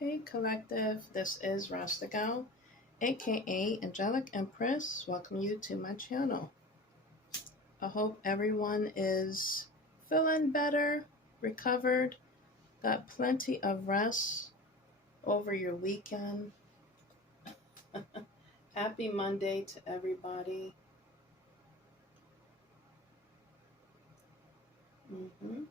Hey Collective, this is Rasta, aka Angelic Empress. Welcome you to my channel. I hope everyone is feeling better, recovered, got plenty of rest over your weekend. Happy Monday to everybody. hmm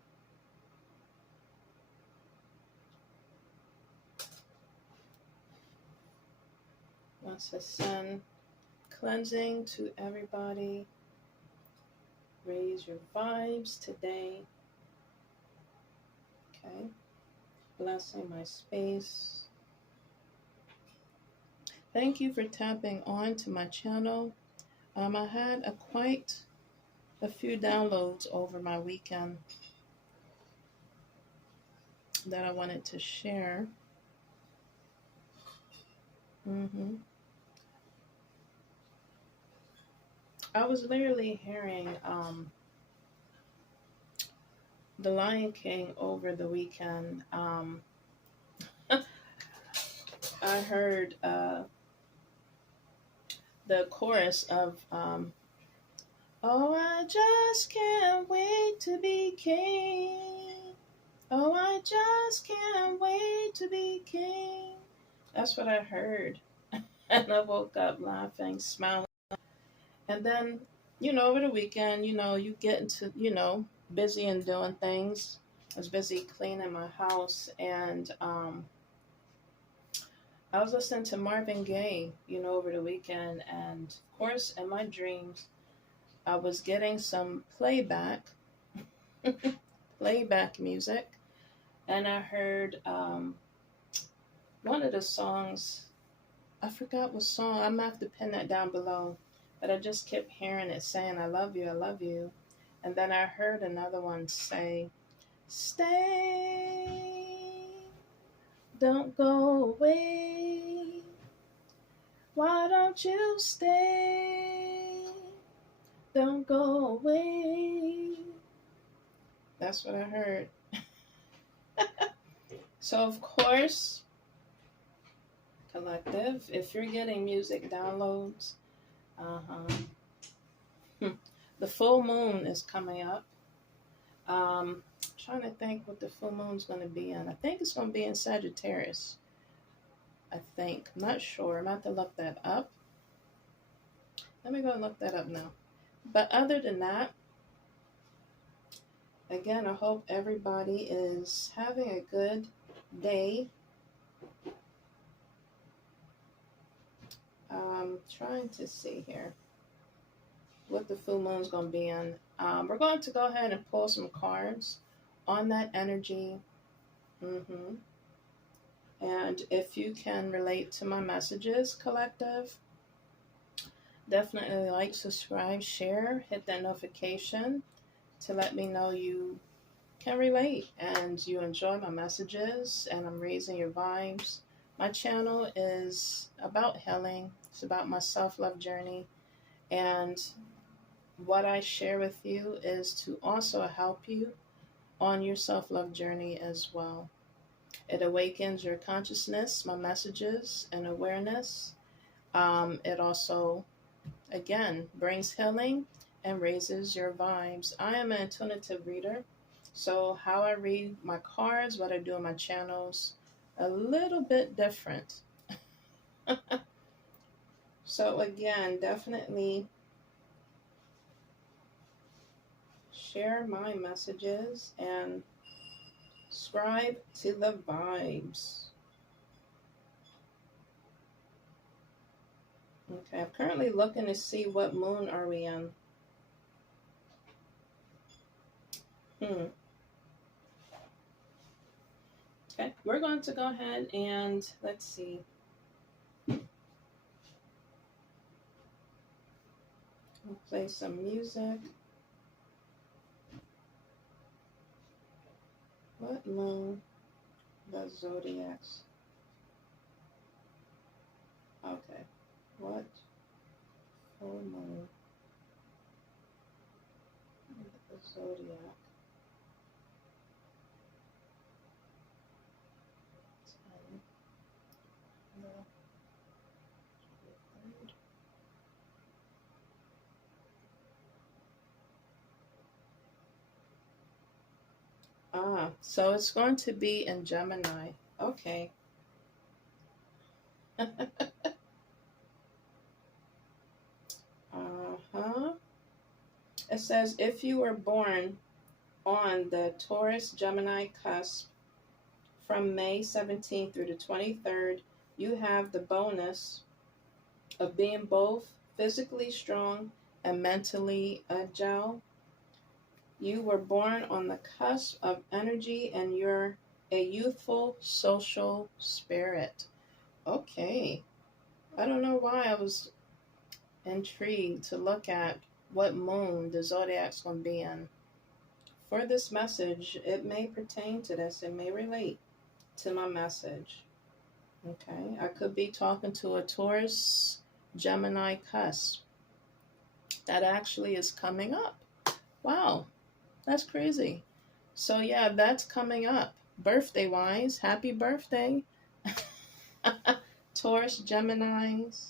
Wants to send cleansing to everybody. Raise your vibes today. Okay. Blessing my space. Thank you for tapping on to my channel. I had quite a few downloads over my weekend that I wanted to share. hmm I was literally hearing The Lion King over the weekend. I heard the chorus of "Oh, I just can't wait to be king. Oh, I just can't wait to be king." That's what I heard. And I woke up laughing, smiling. And then, over the weekend, you get into, busy and doing things. I was busy cleaning my house, and I was listening to Marvin Gaye, over the weekend. And of course, in my dreams, I was getting some playback music. And I heard one of the songs. I forgot what song. I'm gonna have to pin that down below. But I just kept hearing it saying, "I love you, I love you." And then I heard another one say, "Stay, don't go away. Why don't you stay? Don't go away." That's what I heard. So, of course, Collective, if you're getting music downloads, the full moon is coming up. Trying to think what the full moon's going to be in. I think it's going to be in Sagittarius. I think. I'm not sure. I'm going to have to look that up. Let me go and look that up now. But other than that, again, I hope everybody is having a good day. Trying to see here what the full moon's going to be in. We're going to go ahead and pull some cards on that energy. And if you can relate to my messages, Collective, definitely like, subscribe, share, hit that notification to let me know you can relate and you enjoy my messages and I'm raising your vibes. My channel is about healing. It's about my self-love journey. And what I share with you is to also help you on your self-love journey as well. It awakens your consciousness, my messages, and awareness. It also, again, brings healing and raises your vibes. I am an intuitive reader, so how I read my cards, what I do on my channels, a little bit different. So again, definitely share my messages and subscribe to the vibes. Okay, I'm currently looking to see what moon are we in. Okay, we're going to go ahead and let's see. We'll play some music. What moon does zodiacs? Okay, what full moon the zodiac? So it's going to be in Gemini. Okay. Uh-huh. It says if you were born on the Taurus Gemini cusp from May 17th through the 23rd, you have the bonus of being both physically strong and mentally agile. You were born on the cusp of energy and you're a youthful social spirit. Okay. I don't know why I was intrigued to look at what moon the zodiac's going to be in. For this message, it may pertain to this. It may relate to my message. Okay. I could be talking to a Taurus Gemini cusp. That actually is coming up. Wow. That's crazy. So yeah, that's coming up. Birthday wise, happy birthday. Taurus, Geminis.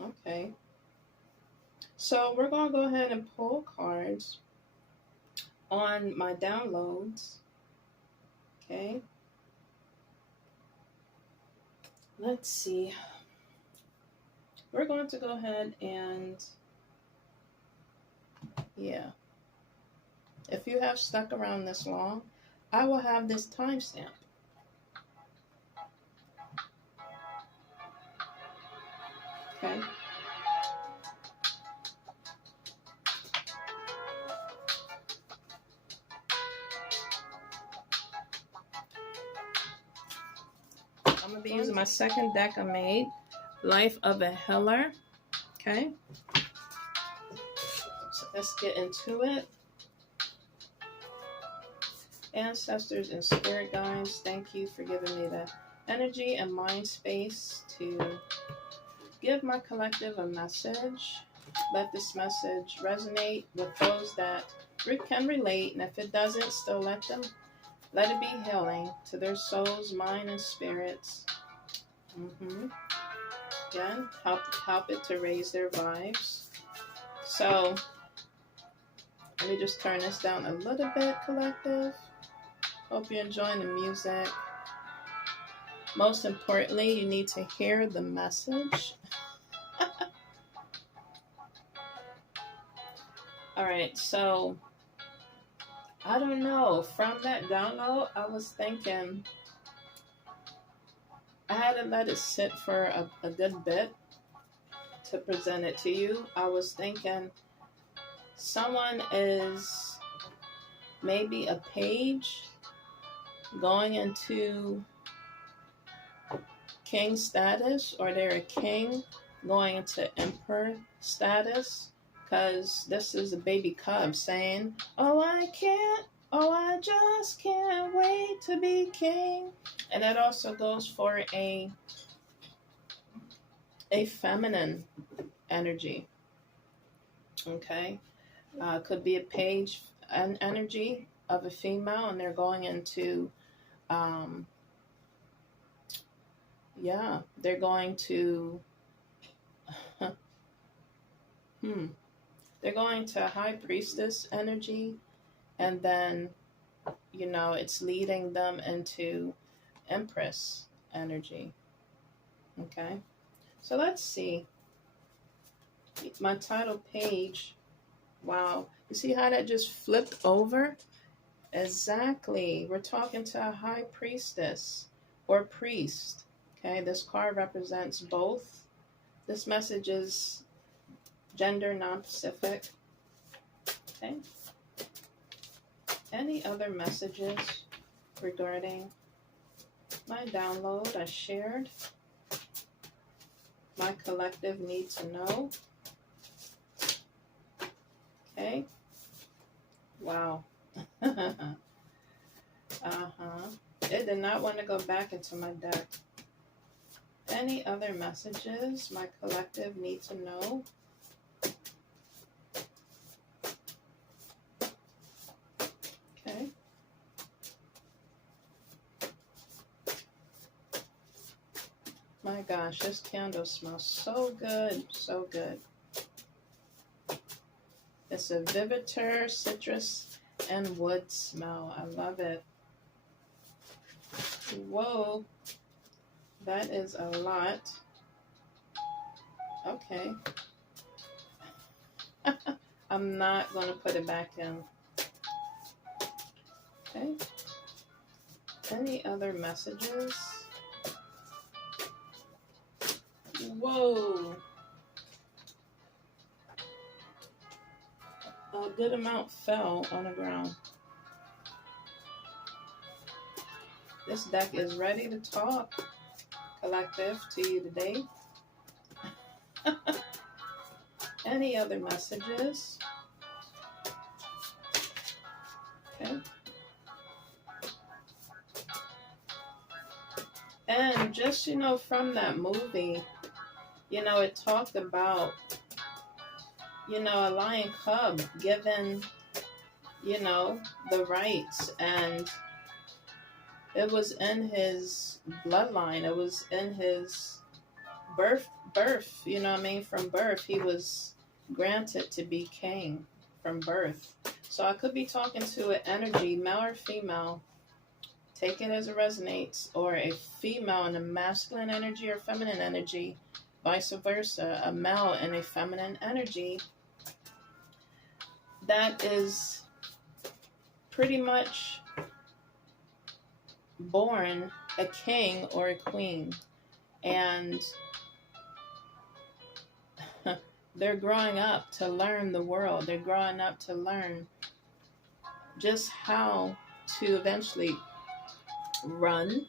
Okay. So we're going to go ahead and pull cards on my downloads. Okay. Let's see. We're going to go ahead and, yeah. If you have stuck around this long, I will have this timestamp. Okay. I'm going to be using my second deck I made, Life of a Healer. Okay. So let's get into it. Ancestors and spirit guides, thank you for giving me the energy and mind space to give my collective a message. Let this message resonate with those that can relate, and if it doesn't, still let it be healing to their souls, mind, and spirits. Again, help it to raise their vibes. So let me just turn this down a little bit, collective. Hope you're enjoying the music. Most importantly, you need to hear the message. All right, so I don't know. From that download, I was thinking I had to let it sit for a good bit to present it to you. I was thinking someone is maybe a page going into king status, or they're a king going into emperor status, because this is a baby cub saying, oh, I just can't wait to be king. And that also goes for a feminine energy. Okay. Could be a page an energy of a female, and they're going into they're going to they're going to high priestess energy, and then it's leading them into empress energy. Okay, so let's see my title page. Wow, you see how that just flipped over? Exactly. We're talking to a high priestess or priest. Okay, this card represents both. This message is gender non-specific. Okay. Any other messages regarding my download I shared? My collective need to know. Okay. Wow. It did not want to go back into my deck. Any other messages my collective need to know? Okay. My gosh, this candle smells so good, so good. It's a Vivitor, citrus, and wood smell. I love it. Whoa. That is a lot. Okay. I'm not going to put it back in. Okay. Any other messages? Whoa. A good amount fell on the ground. This deck is ready to talk, collective, to you today. Any other messages? Okay. And just, you know, from that movie, you know, it talked about, you know, a lion cub given, you know, the rights, and it was in his bloodline. It was in his birth, you know what I mean? From birth, he was granted to be king from birth. So I could be talking to an energy, male or female. Take it as it resonates. Or a female in a masculine energy or feminine energy. Vice versa. A male in a feminine energy. That is pretty much born a king or a queen. And they're growing up to learn the world. They're growing up to learn just how to eventually run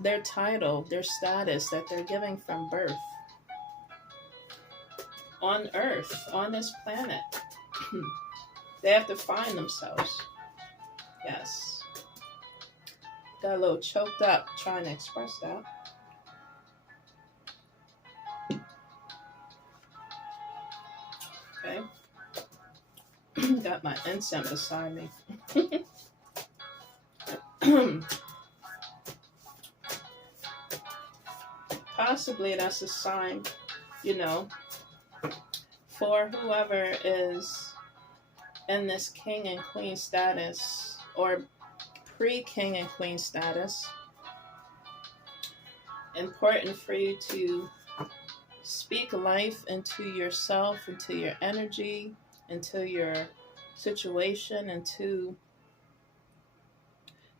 their title, their status that they're giving from birth on Earth, on this planet. They have to find themselves. Yes. Got a little choked up trying to express that. Okay. Got my incense beside me. Possibly that's a sign, you know, for whoever is in this king and queen status, or pre-king and queen status. Important for you to speak life into yourself, into your energy, into your situation, into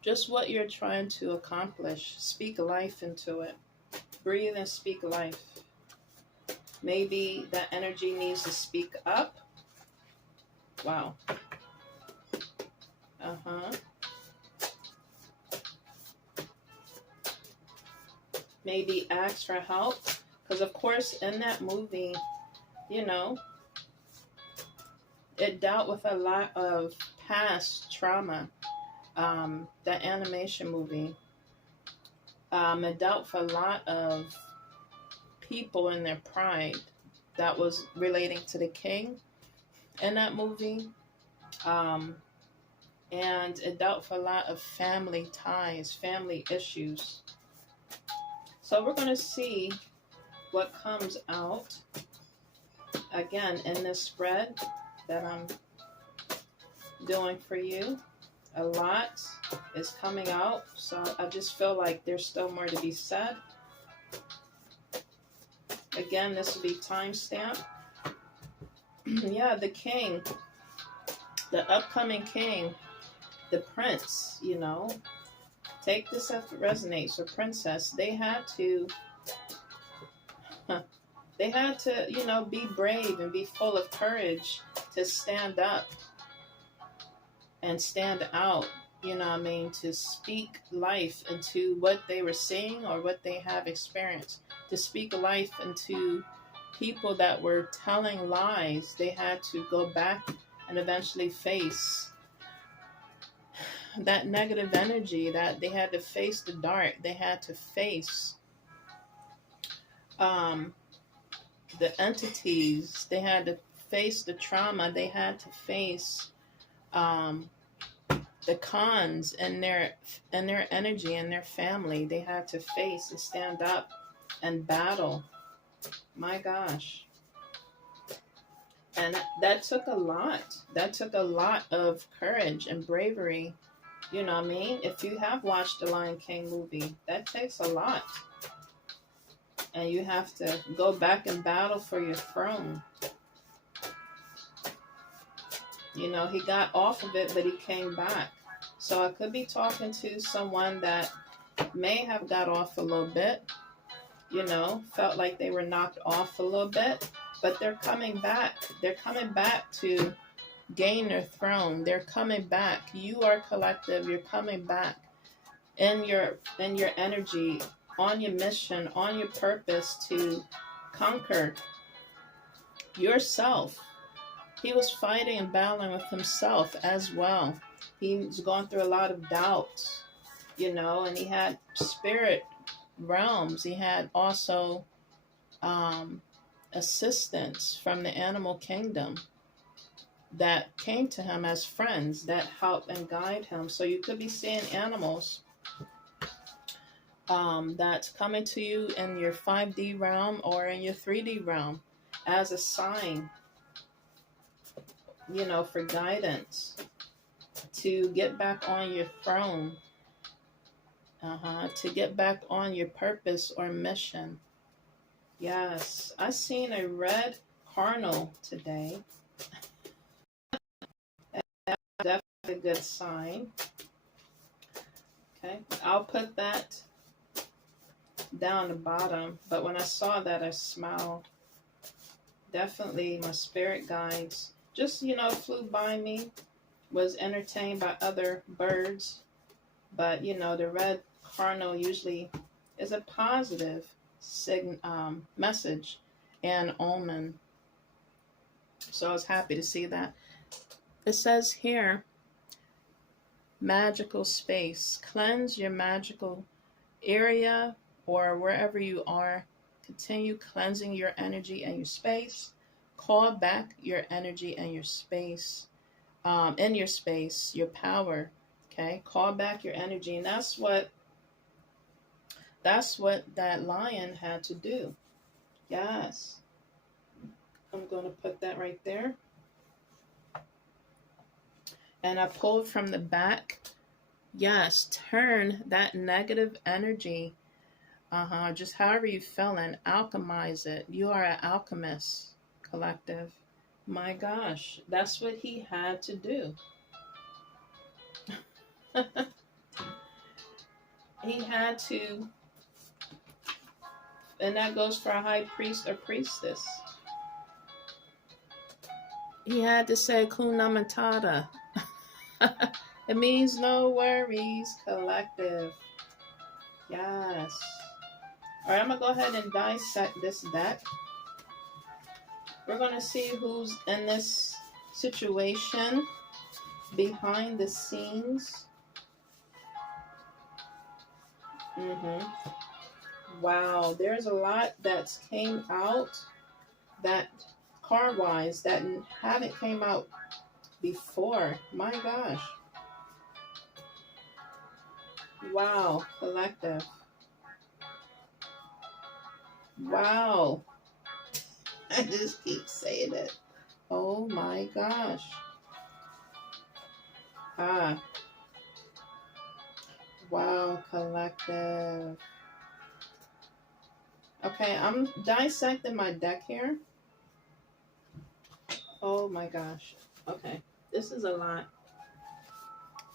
just what you're trying to accomplish. Speak life into it. Breathe and speak life. Maybe that energy needs to speak up. Wow. Maybe ask for help. Because, of course, in that movie, you know, it dealt with a lot of past trauma. That animation movie. It dealt with a lot of people in their pride that was relating to the king in that movie. And it dealt with a lot of family ties, family issues. So we're going to see what comes out, again, in this spread that I'm doing for you. A lot is coming out, so I just feel like there's still more to be said. Again, this will be timestamp. Yeah, the king, the upcoming king, the prince, you know. Take this as it resonates. Or princess, they had to, you know, be brave and be full of courage to stand up and stand out, you know what I mean, to speak life into what they were seeing or what they have experienced, to speak life into people that were telling lies. They had to go back and eventually face that negative energy, that they had to face the dark. They had to face the entities. They had to face the trauma. They had to face the cons in their energy and their family. They had to face and stand up and battle. My gosh. And that took a lot. That took a lot of courage and bravery. You know what I mean? If you have watched the Lion King movie, that takes a lot. And you have to go back and battle for your throne. You know, he got off of it, but he came back. So I could be talking to someone that may have got off a little bit, you know, felt like they were knocked off a little bit, but they're coming back. They're coming back to gain their throne. They're coming back. You are collective. You're coming back in your energy, on your mission, on your purpose to conquer yourself. He was fighting and battling with himself as well. He's gone through a lot of doubts, you know, and he had spirit realms. He had also assistance from the animal kingdom that came to him as friends that help and guide him. So you could be seeing animals that's coming to you in your 5D realm or in your 3D realm as a sign, you know, for guidance to get back on your throne, to get back on your purpose or mission. Yes, I seen a red cardinal today. That's definitely a good sign. Okay, I'll put that down the bottom, but when I saw that, I smiled. Definitely my spirit guides just, you know, flew by me, was entertained by other birds, but you know, the red cardinal usually is a positive message and omen. So I was happy to see that. It says here, magical space. Cleanse your magical area or wherever you are. Continue cleansing your energy and your space. Call back your energy and your space. In your space, your power. Okay, call back your energy, and that's what that lion had to do. Yes, I'm going to put that right there. And I pulled from the back. Yes, turn that negative energy, just however you feeling, alchemize it. You are an alchemist, collective. My gosh, that's what he had to do. He had to, and that goes for a high priest or priestess. He had to say Kuna Matata. It means no worries, collective. Yes. All right, I'm going to go ahead and dissect this deck. We're going to see who's in this situation behind the scenes. Wow, there's a lot that's came out that card-wise that haven't came out before. My gosh. Wow, collective. Wow. I just keep saying it. Oh my gosh. Wow, collective. Okay, I'm dissecting my deck here. Oh my gosh. Okay, this is a lot.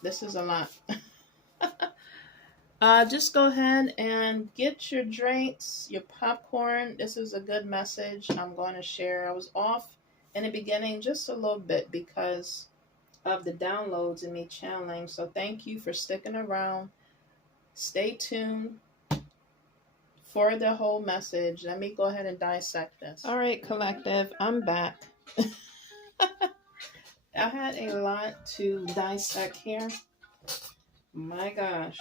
This is a lot. Just go ahead and get your drinks, your popcorn. This is a good message I'm going to share. I was off in the beginning just a little bit because of the downloads and me channeling. So thank you for sticking around. Stay tuned for the whole message. Let me go ahead and dissect this. All right, collective, I'm back. I had a lot to dissect here. My gosh.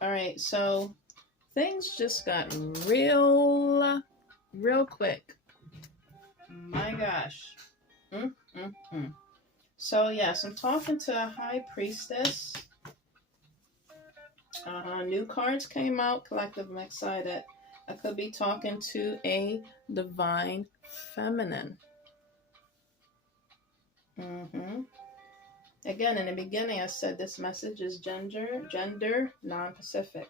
All right, so things just got real quick. My gosh. So yes, I'm talking to a high priestess. New cards came out. Collective, I'm excited. I could be talking to a divine feminine. Mm-hmm. Again, in the beginning, I said this message is gender non-Pacific.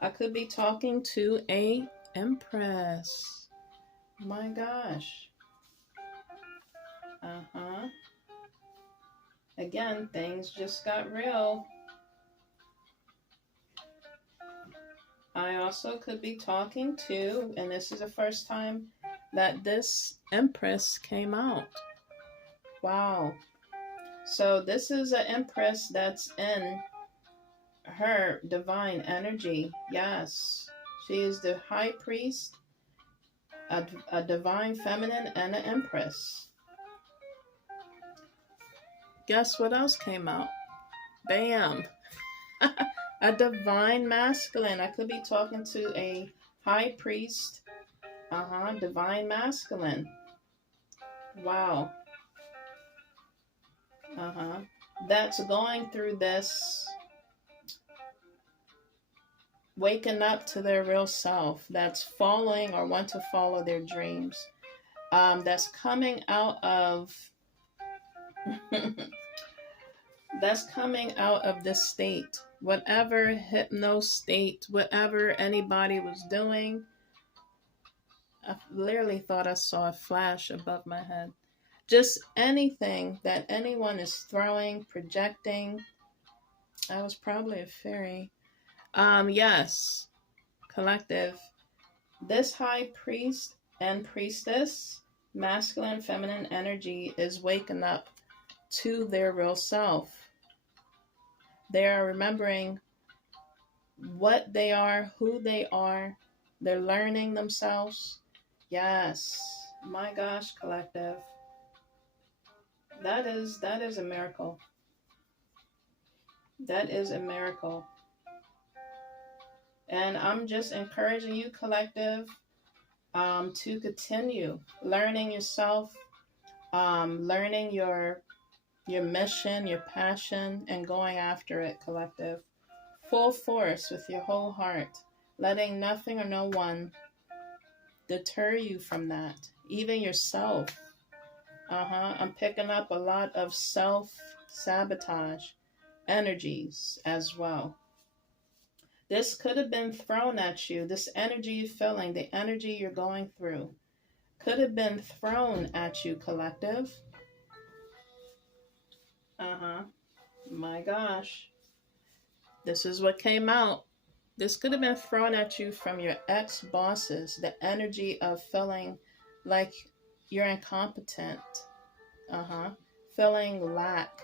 I could be talking to a empress. My gosh. Uh-huh. Again, things just got real. I also could be talking to, and this is the first time that this empress came out. Wow. So this is an empress that's in her divine energy. Yes. She is the high priest, a divine feminine, and an empress. Guess what else came out? Bam. A divine masculine. I could be talking to a high priest. Divine masculine. Wow. That's going through this waking up to their real self, that's following or want to follow their dreams, that's coming out of that's coming out of this state, whatever hypno state, whatever anybody was doing. I literally thought I saw a flash above my head. Just anything that anyone is throwing, projecting. I was probably a fairy. Yes, collective. This high priest and priestess, masculine, feminine energy, is waking up to their real self. They are remembering what they are, who they are. They're learning themselves. Yes, my gosh, collective. That is a miracle. That is a miracle. And I'm just encouraging you, collective, to continue learning yourself, learning your mission, your passion, and going after it, collective. Full force with your whole heart, letting nothing or no one deter you from that, even yourself. I'm picking up a lot of self-sabotage energies as well. This could have been thrown at you. This energy you're feeling, the energy you're going through, could have been thrown at you, collective. My gosh. This is what came out. This could have been thrown at you from your ex-bosses, the energy of feeling like you're incompetent. Feeling lack.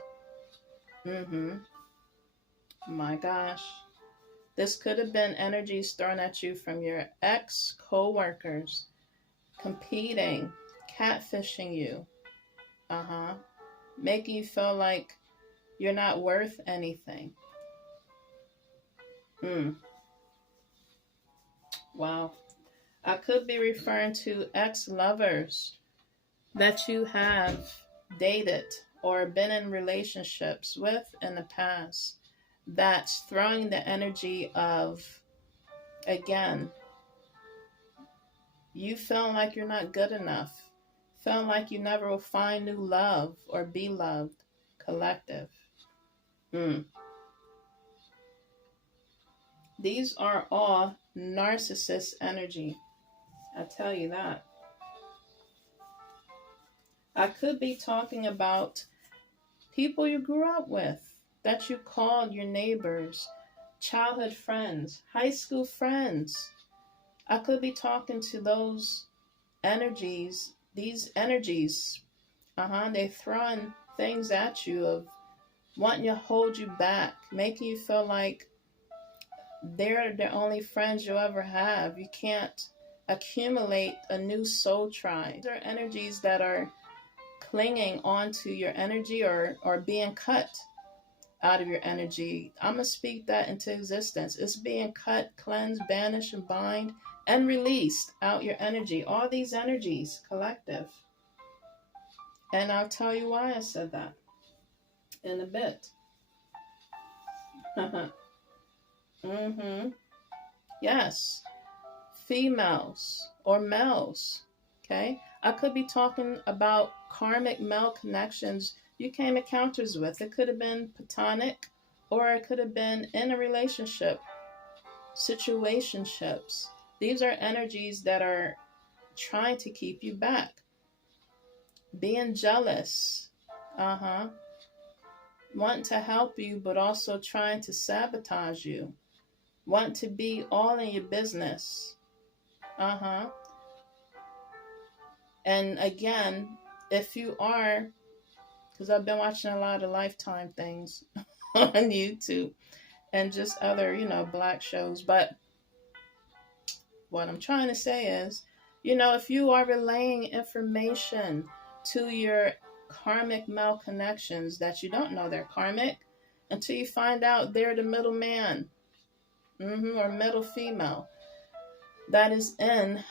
My gosh. This could have been energies thrown at you from your ex-co-workers, competing, catfishing you, making you feel like you're not worth anything. Wow. I could be referring to ex-lovers that you have dated or been in relationships with in the past, that's throwing the energy of, again, you feeling like you're not good enough, feeling like you never will find new love or be loved, collective. These are all narcissist energy. I tell you that. I could be talking about people you grew up with, that you called your neighbors, childhood friends, high school friends. I could be talking to those energies, these energies. They're throwing things at you of wanting to hold you back, making you feel like they're the only friends you'll ever have. You can't accumulate a new soul tribe. These are energies that are clinging onto your energy or being cut out of your energy. I'm going to speak that into existence. It's being cut, cleansed, banished, and bind, and released out your energy. All these energies, collective. And I'll tell you why I said that in a bit. Yes. Females or males Okay, I could be talking about karmic male connections you came encounters with. It could have been platonic, or it could have been in a relationship, situationships. These are energies that are trying to keep you back. Being jealous, want to help you, but also trying to sabotage you. Want to be all in your business. And again, if you are, because I've been watching a lot of Lifetime things on YouTube and just other, black shows. But what I'm trying to say is, if you are relaying information to your karmic male connections that you don't know they're karmic until you find out they're the middleman, or middle female that is in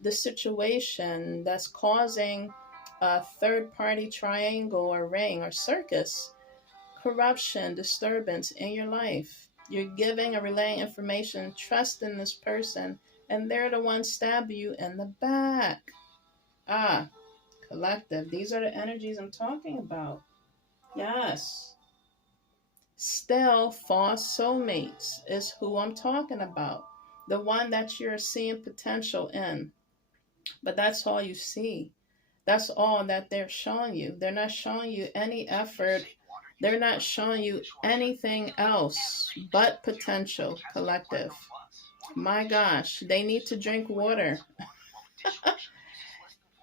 the situation that's causing a third party triangle or ring or circus, corruption, disturbance in your life. You're giving or relaying information, trusting this person, and they're the ones stabbing you in the back. Collective. These are the energies I'm talking about. Yes. Still, false soulmates is who I'm talking about. The one that you're seeing potential in. But that's all you see. That's all that they're showing you. They're not showing you any effort. They're not showing you anything else but potential, collective. My gosh, they need to drink water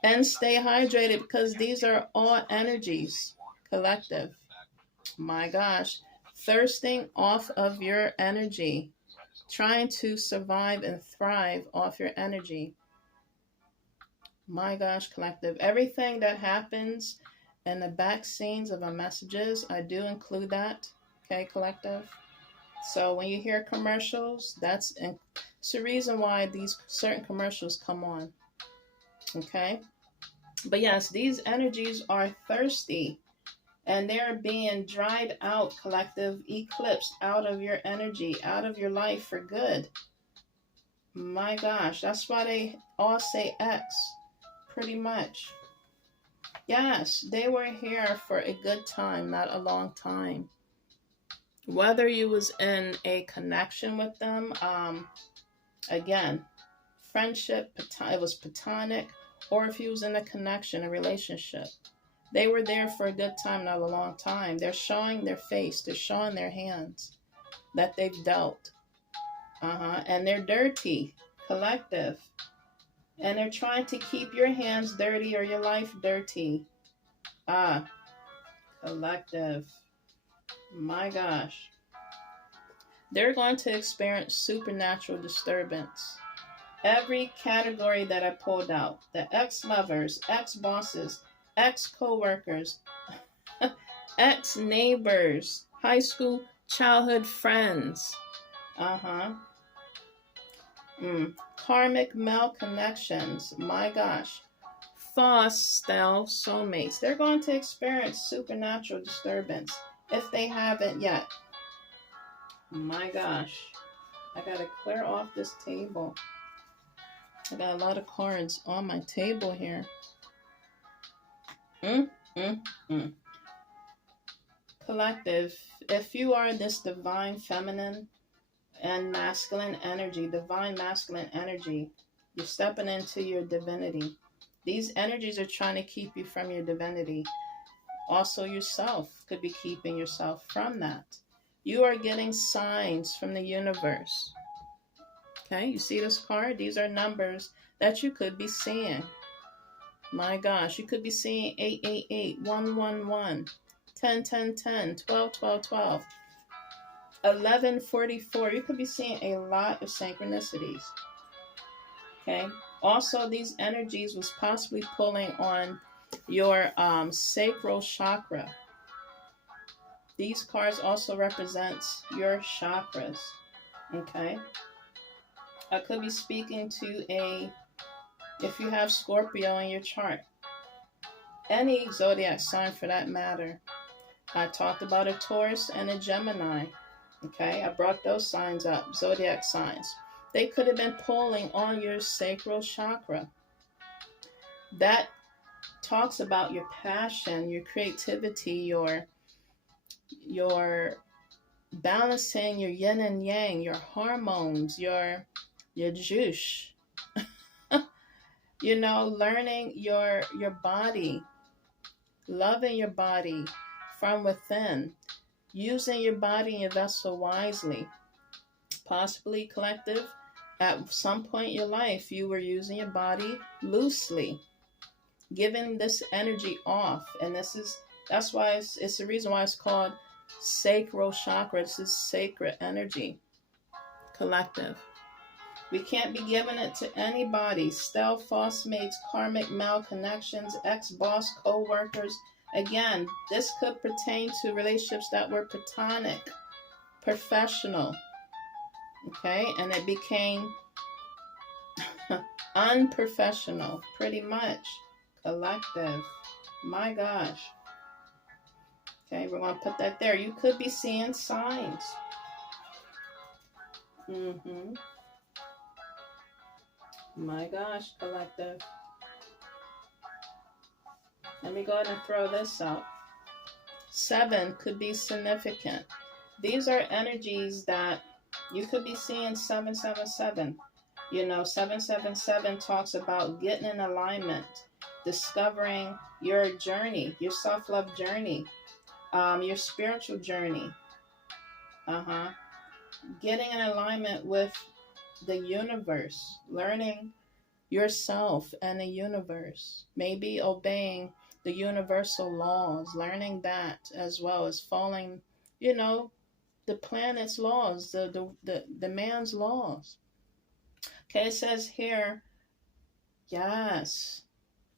and stay hydrated, because these are all energies, collective. My gosh, thirsting off of your energy, trying to survive and thrive off your energy. My gosh, collective. Everything that happens in the back scenes of our messages, I do include that. Okay, collective. So when you hear commercials, it's the reason why these certain commercials come on. Okay? But yes, these energies are thirsty, and they're being dried out, collective, eclipsed out of your energy, out of your life for good. My gosh, that's why they all say X. Pretty much. Yes, they were here for a good time, not a long time. Whether you was in a connection with them, again, friendship, it was platonic, or if you was in a connection, a relationship, they were there for a good time, not a long time. They're showing their face, they're showing their hands that they've dealt. And they're dirty, collective. And they're trying to keep your hands dirty or your life dirty. Collective. My gosh. They're going to experience supernatural disturbance. Every category that I pulled out. The ex-lovers, ex-bosses, ex-co-workers, ex-neighbors, high school, childhood friends. Karmic male connections. My gosh. False style soulmates. They're going to experience supernatural disturbance if they haven't yet. My gosh. I gotta clear off this table. I got a lot of cards on my table here. Collective. If you are this divine feminine and masculine energy, divine masculine energy, you're stepping into your divinity. These energies are trying to keep you from your divinity. Also, yourself could be keeping yourself from that. You are getting signs from the universe. Okay, you see this card? These are numbers that you could be seeing. My gosh, you could be seeing 888, 111, 10, 10, 10, 12, 12, 12. 1144. You could be seeing a lot of synchronicities. Okay. Also, these energies was possibly pulling on your sacral chakra. These cards also represents your chakras. Okay. I could be speaking to if you have Scorpio in your chart, any zodiac sign for that matter. I talked about a Taurus and a Gemini. Okay, I brought those signs up, zodiac signs. They could have been pulling on your sacral chakra. That talks about your passion, your creativity, your balancing your yin and yang, your hormones, your juice. You know, learning your body, loving your body from within, using your body and your vessel wisely. Possibly, collective, at some point in your life you were using your body loosely, giving this energy off. And that's why it's the reason why it's called sacral chakra. This is sacred energy, collective. We can't be giving it to anybody. Stealth, false mates, karmic malconnections, ex-boss, co-workers. Again, this could pertain to relationships that were platonic, professional. Okay, and it became unprofessional, pretty much. Collective. My gosh. Okay, we're going to put that there. You could be seeing signs. My gosh, collective. Let me go ahead and throw this out. 7 could be significant. These are energies that you could be seeing 777. You know, 777 talks about getting in alignment, discovering your journey, your self-love journey, your spiritual journey. Getting in alignment with the universe, learning yourself and the universe, maybe obeying the universal laws, learning that as well as following, you know, the planet's laws, the man's laws. Okay, it says here, yes,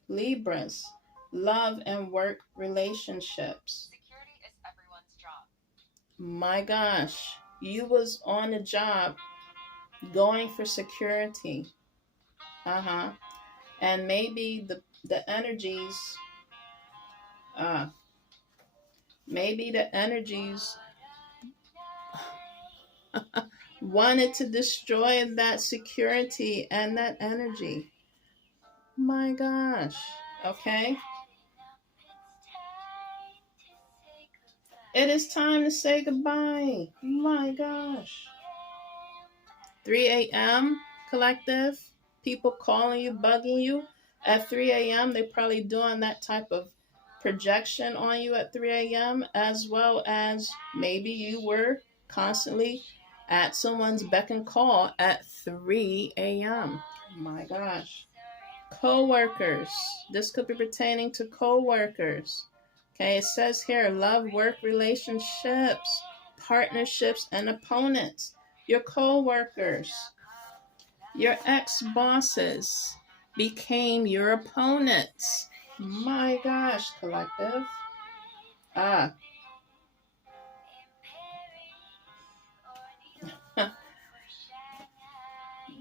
Libras, love and work relationships. Security is everyone's job. My gosh, you was on a job going for security. And maybe the energies, wanted to destroy that security and that energy. My gosh. Okay. It is time to say goodbye. My gosh. 3 a.m. collective. People calling you, bugging you at 3 a.m. They're probably doing that type of projection on you at 3 a.m. as well as maybe you were constantly at someone's beck and call at 3 a.m. My gosh. Co-workers. This could be pertaining to co-workers. Okay, it says here, love, work, relationships, partnerships, and opponents. Your co-workers, your ex-bosses became your opponents. My gosh, collective.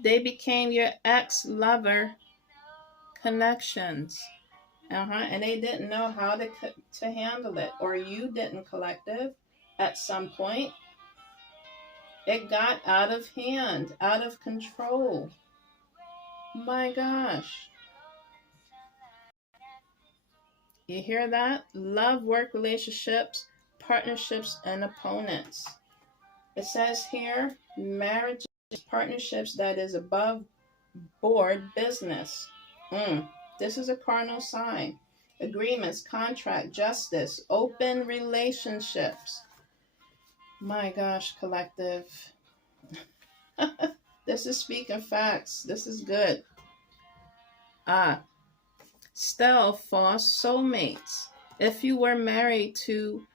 They became your ex-lover connections. And they didn't know how to handle it, or you didn't, collective. At some point, it got out of hand, out of control. My gosh. You hear that? Love, work, relationships, partnerships, and opponents. It says here, marriage, partnerships that is above board business. This is a cardinal sign. Agreements, contract, justice, open relationships. My gosh, collective. This is speaking facts. This is good. Stealth, false soulmates. If you were married to,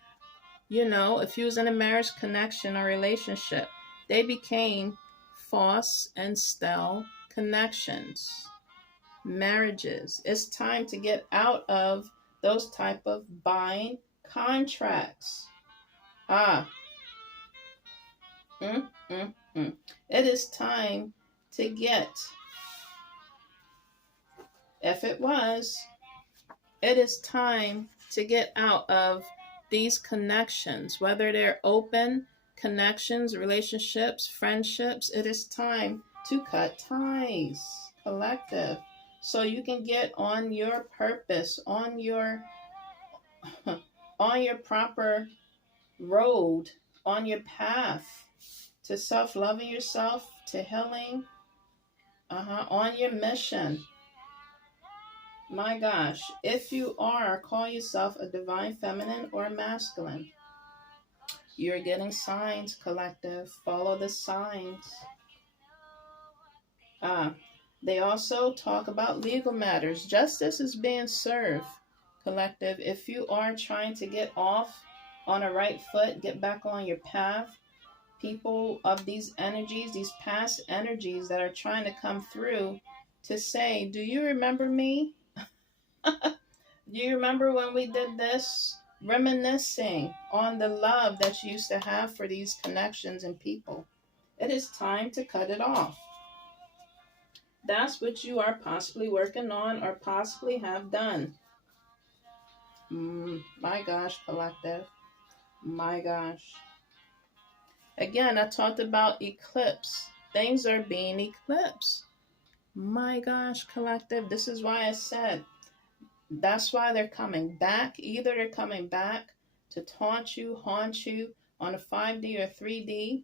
if you was in a marriage connection or relationship, they became false and stealth connections. Marriages. It's time to get out of those type of bind contracts. It is time to get, it is time to get out of these connections, whether they're open connections, relationships, friendships. It is time to cut ties, collective. so you can get on your purpose, on your proper road, on your path to self-loving yourself, to healing, on your mission. My gosh, if you are, call yourself a divine feminine or masculine. You're getting signs, collective. Follow the signs. They also talk about legal matters. Justice is being served, collective. If you are trying to get off on a right foot, get back on your path, people of these energies, these past energies that are trying to come through to say, do you remember me? Do you remember when we did this? Reminiscing on the love that you used to have for these connections and people. It is time to cut it off. That's what you are possibly working on or possibly have done. My gosh, collective. My gosh. Again, I talked about eclipse. Things are being eclipsed. My gosh, collective. This is why I said, that's why they're coming back. Either they're coming back to taunt you, haunt you on a 5D or 3D.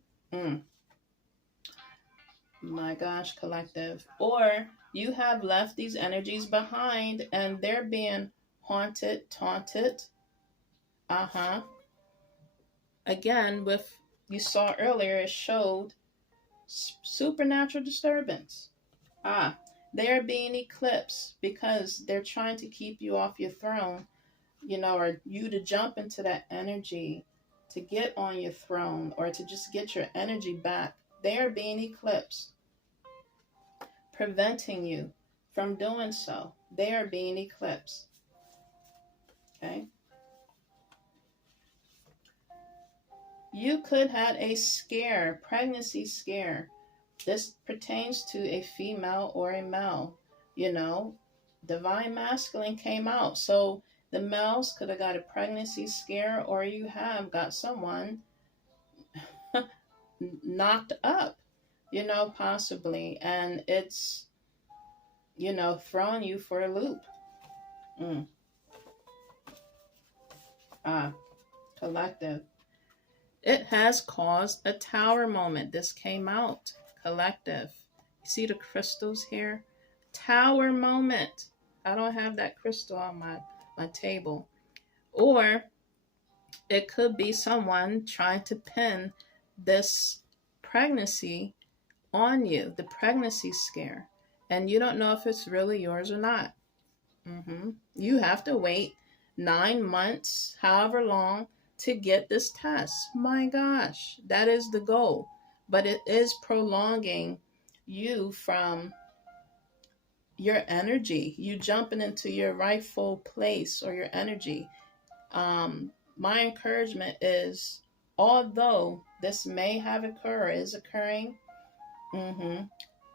My gosh, collective. Or you have left these energies behind and they're being haunted, taunted. Again, with you saw earlier, it showed supernatural disturbance. They're being eclipsed because they're trying to keep you off your throne, or you to jump into that energy to get on your throne or to just get your energy back. They're being eclipsed, preventing you from doing so. They are being eclipsed. Okay? You could have a scare, pregnancy scare. This pertains to a female or a male. Divine masculine came out. So the males could have got a pregnancy scare, or you have got someone knocked up, possibly. And it's, throwing you for a loop. Collective. It has caused a tower moment. This came out, collective. You see the crystals here? Tower moment. I don't have that crystal on my table. Or it could be someone trying to pin this pregnancy on you, the pregnancy scare. And you don't know if it's really yours or not. You have to wait 9 months, however long, to get this test. My gosh, that is the goal. But it is prolonging you from your energy, you jumping into your rightful place or your energy. My encouragement is, although this may have occurred, is occurring,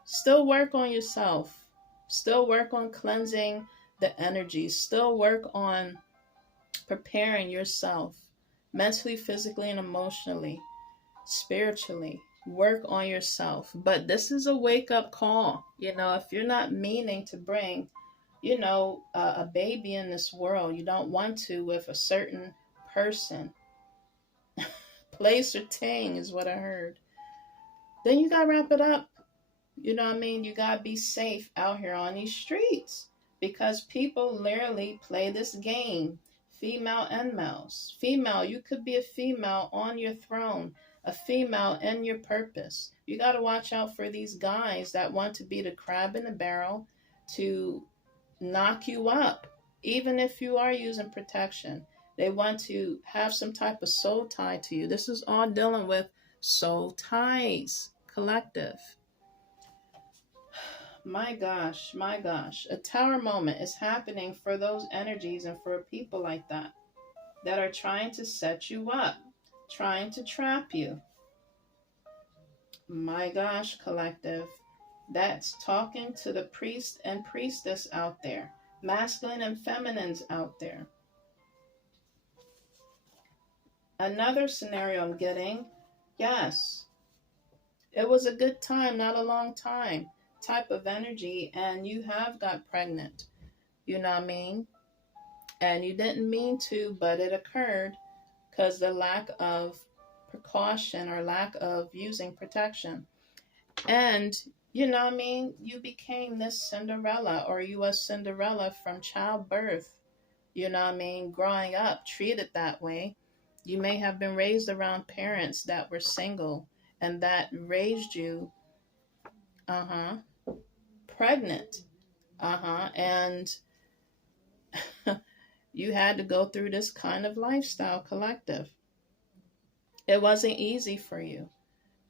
still work on yourself. Still work on cleansing the energy. Still work on preparing yourself mentally, physically, and emotionally, spiritually. Work on yourself. But this is a wake-up call. If you're not meaning to bring, a baby in this world, you don't want to with a certain person, place, or thing is what I heard, then you gotta wrap it up. You gotta be safe out here on these streets, because people literally play this game. Female and males. Female, you could be a female on your throne, a female in your purpose. You got to watch out for these guys that want to be the crab in the barrel to knock you up, even if you are using protection. They want to have some type of soul tie to you. This is all dealing with soul ties, collective. My gosh, my gosh. A tower moment is happening for those energies and for people like that are trying to set you up, trying to trap you. My gosh, collective. That's talking to the priest and priestess out there, masculine and feminines out there. Another scenario I'm getting, yes, it was a good time, not a long time, type of energy and you have got pregnant, you know what I mean? And you didn't mean to, but it occurred because the lack of precaution or lack of using protection. And you know what I mean? You became this Cinderella, or you was Cinderella from childbirth. You know what I mean? Growing up, treated that way. You may have been raised around parents that were single and that raised you, pregnant. And you had to go through this kind of lifestyle, collective. It wasn't easy for you.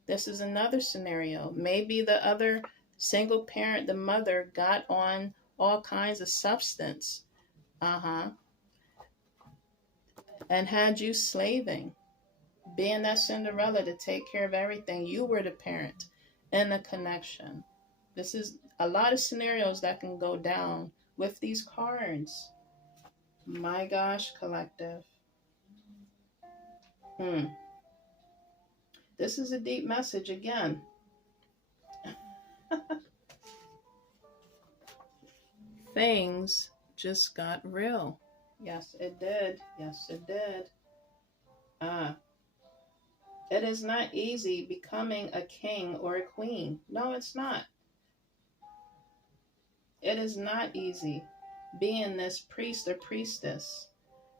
This is another scenario. Maybe the other single parent, the mother, got on all kinds of substance, and had you slaving, being that Cinderella to take care of everything. You were the parent in a connection. This is a lot of scenarios that can go down with these cards. My gosh, collective. This is a deep message again. Things just got real. Yes, it did. Yes, it did. It is not easy becoming a king or a queen. No, it's not. It is not easy being this priest or priestess.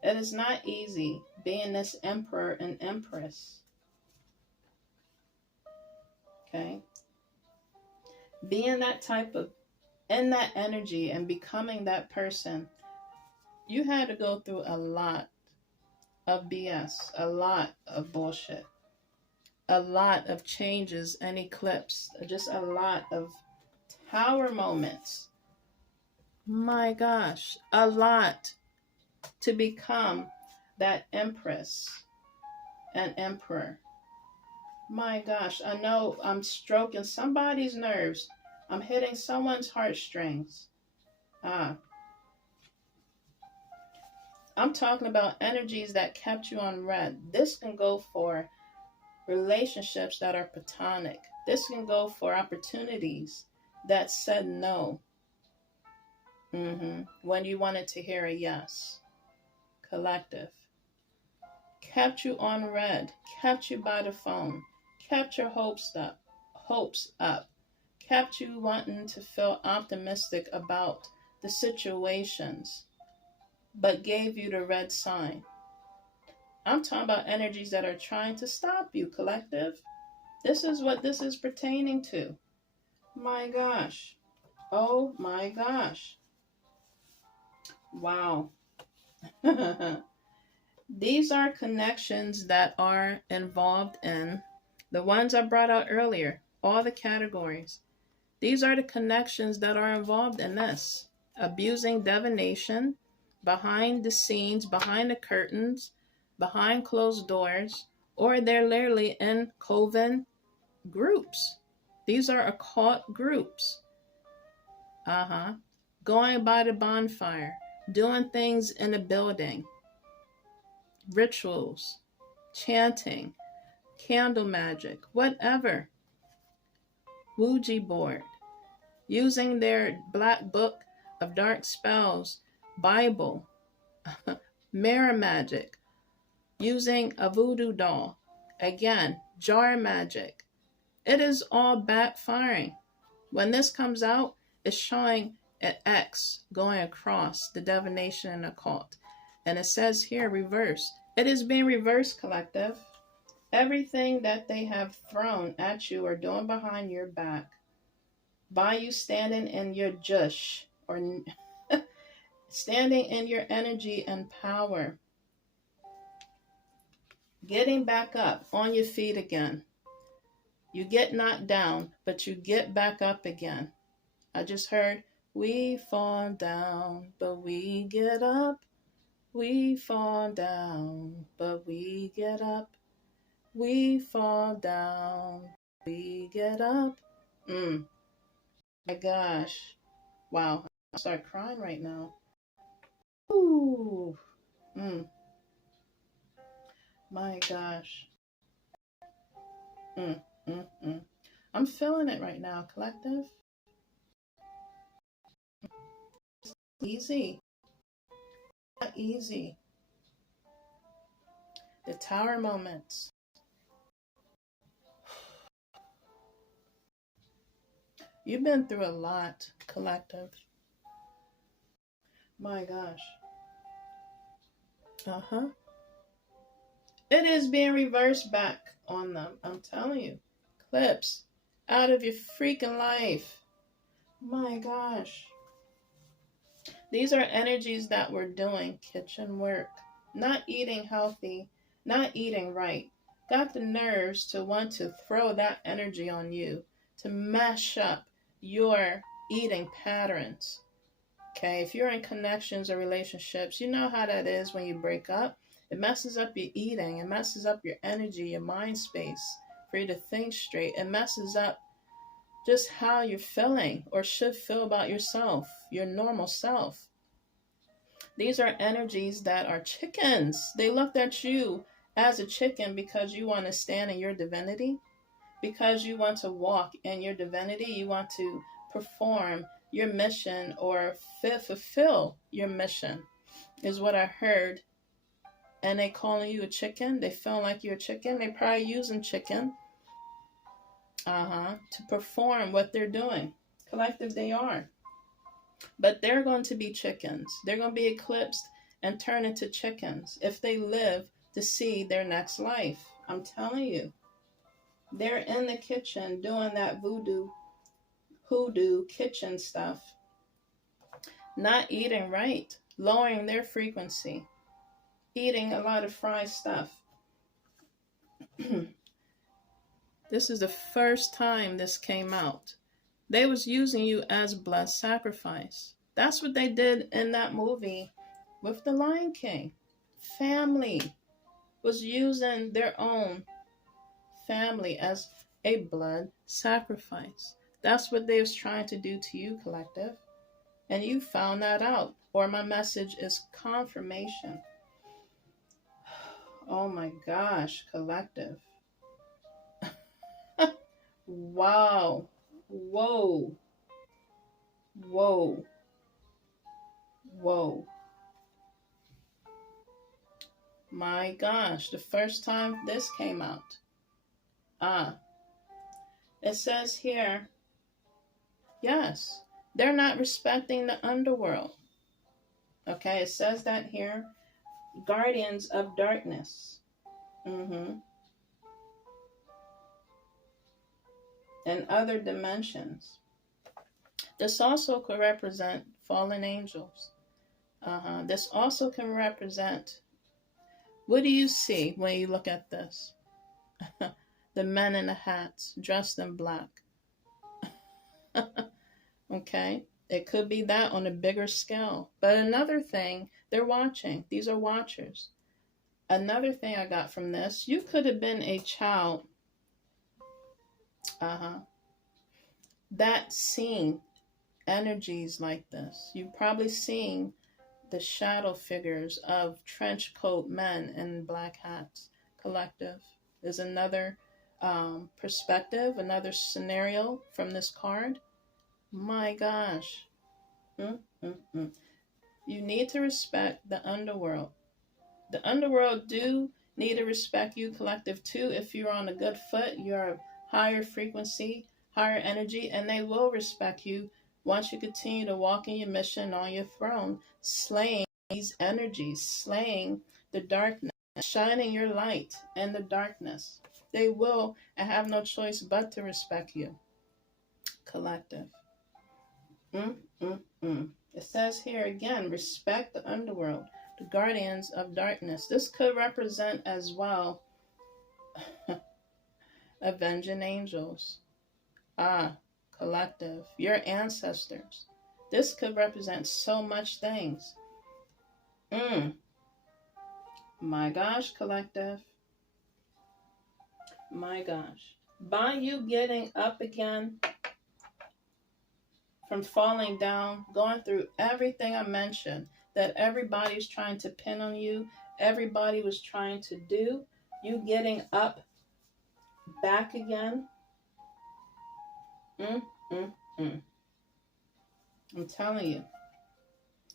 It is not easy being this emperor and empress. Okay? Being that type of, in that energy and becoming that person, you had to go through a lot of BS, a lot of bullshit, a lot of changes and eclipse, just a lot of tower moments. My gosh, a lot to become that empress and emperor. My gosh, I know I'm stroking somebody's nerves. I'm hitting someone's heartstrings. I'm talking about energies that kept you on red. This can go for relationships that are platonic. This can go for opportunities that said no. When you wanted to hear a yes. Collective. Kept you on red. Kept you by the phone. Kept your hopes up. Kept you wanting to feel optimistic about the situations, but gave you the red sign. I'm talking about energies that are trying to stop you, collective. This is what this is pertaining to. My gosh. Oh my gosh. Wow. These are connections that are involved in the ones I brought out earlier, all the categories. These are the connections that are involved in this. Abusing divination, behind the scenes, behind the curtains, behind closed doors, or they're literally in coven groups. These are occult groups. Going by the bonfire, doing things in a building, rituals, chanting, candle magic, whatever. Ouija board, using their black book of dark spells, Bible, mirror magic, using a voodoo doll, again, jar magic. It is all backfiring. When this comes out, it's showing an X going across the divination and occult. And it says here, reverse. It is being reversed, collective. Everything that they have thrown at you or doing behind your back, by you standing in your jush, or standing in your energy and power, getting back up on your feet again. You get knocked down, but you get back up again. I just heard, we fall down, but we get up. We fall down, but we get up. We fall down, we get up. My gosh. Wow. I start crying right now. Ooh. My gosh. I'm feeling it right now, collective. easy. Not easy. The tower moments. You've been through a lot, collective. My gosh. Uh-huh. It is being reversed back on them. I'm telling you. Clips out of your freaking life. My gosh. These are energies that we're doing kitchen work. Not eating healthy. Not eating right. Got the nerves to want to throw that energy on you. To mash up your eating patterns. Okay, if you're in connections or relationships, you know how that is when you break up. It messes up your eating. It messes up your energy, your mind space for you to think straight. It messes up just how you're feeling or should feel about yourself, your normal self. These are energies that are chickens. They looked at you as a chicken because you want to stand in your divinity, because you want to walk in your divinity, you want to perform your mission or fulfill your mission, is what I heard. And they calling you a chicken. They feel like you're a chicken. They probably using chicken to perform what they're doing. Collective, they are. But they're going to be chickens. They're going to be eclipsed and turn into chickens if they live to see their next life. I'm telling you. They're in the kitchen doing that hoodoo kitchen stuff. Not eating right. Lowering their frequency. Eating a lot of fried stuff. This is the first time this came out. They was using you as blood sacrifice. That's what they did in that movie with the Lion King. Family was using their own family as a blood sacrifice. That's what they was trying to do to you, collective. And you found that out. Or my message is confirmation. Oh my gosh, collective. Wow. Whoa. Whoa. Whoa. My gosh, the first time this came out. It says here, yes, they're not respecting the underworld. Okay, it says that here. Guardians of darkness. And other dimensions. This also could represent fallen angels. This also can represent, what do you see when you look at this? The men in the hats, dressed in black. Okay, it could be that on a bigger scale. But another thing, they're watching. These are watchers. Another thing I got from this, you could have been a child that seen energies like this. You've probably seen the shadow figures of trench coat men in black hats. Collective is another perspective, another scenario from this card. My gosh. You need to respect the underworld. The underworld do need to respect you, collective, too. If you're on a good foot, you're a higher frequency, higher energy, and they will respect you once you continue to walk in your mission on your throne, slaying these energies, slaying the darkness, shining your light in the darkness. They will and have no choice but to respect you, collective. It says here again, respect the underworld, the guardians of darkness. This could represent as well avenging angels. Collective, your ancestors. This could represent so much things. My gosh, collective. My gosh. By you getting up again from falling down, going through everything I mentioned, that everybody's trying to pin on you, everybody was trying to do, you getting up back again. I'm telling you.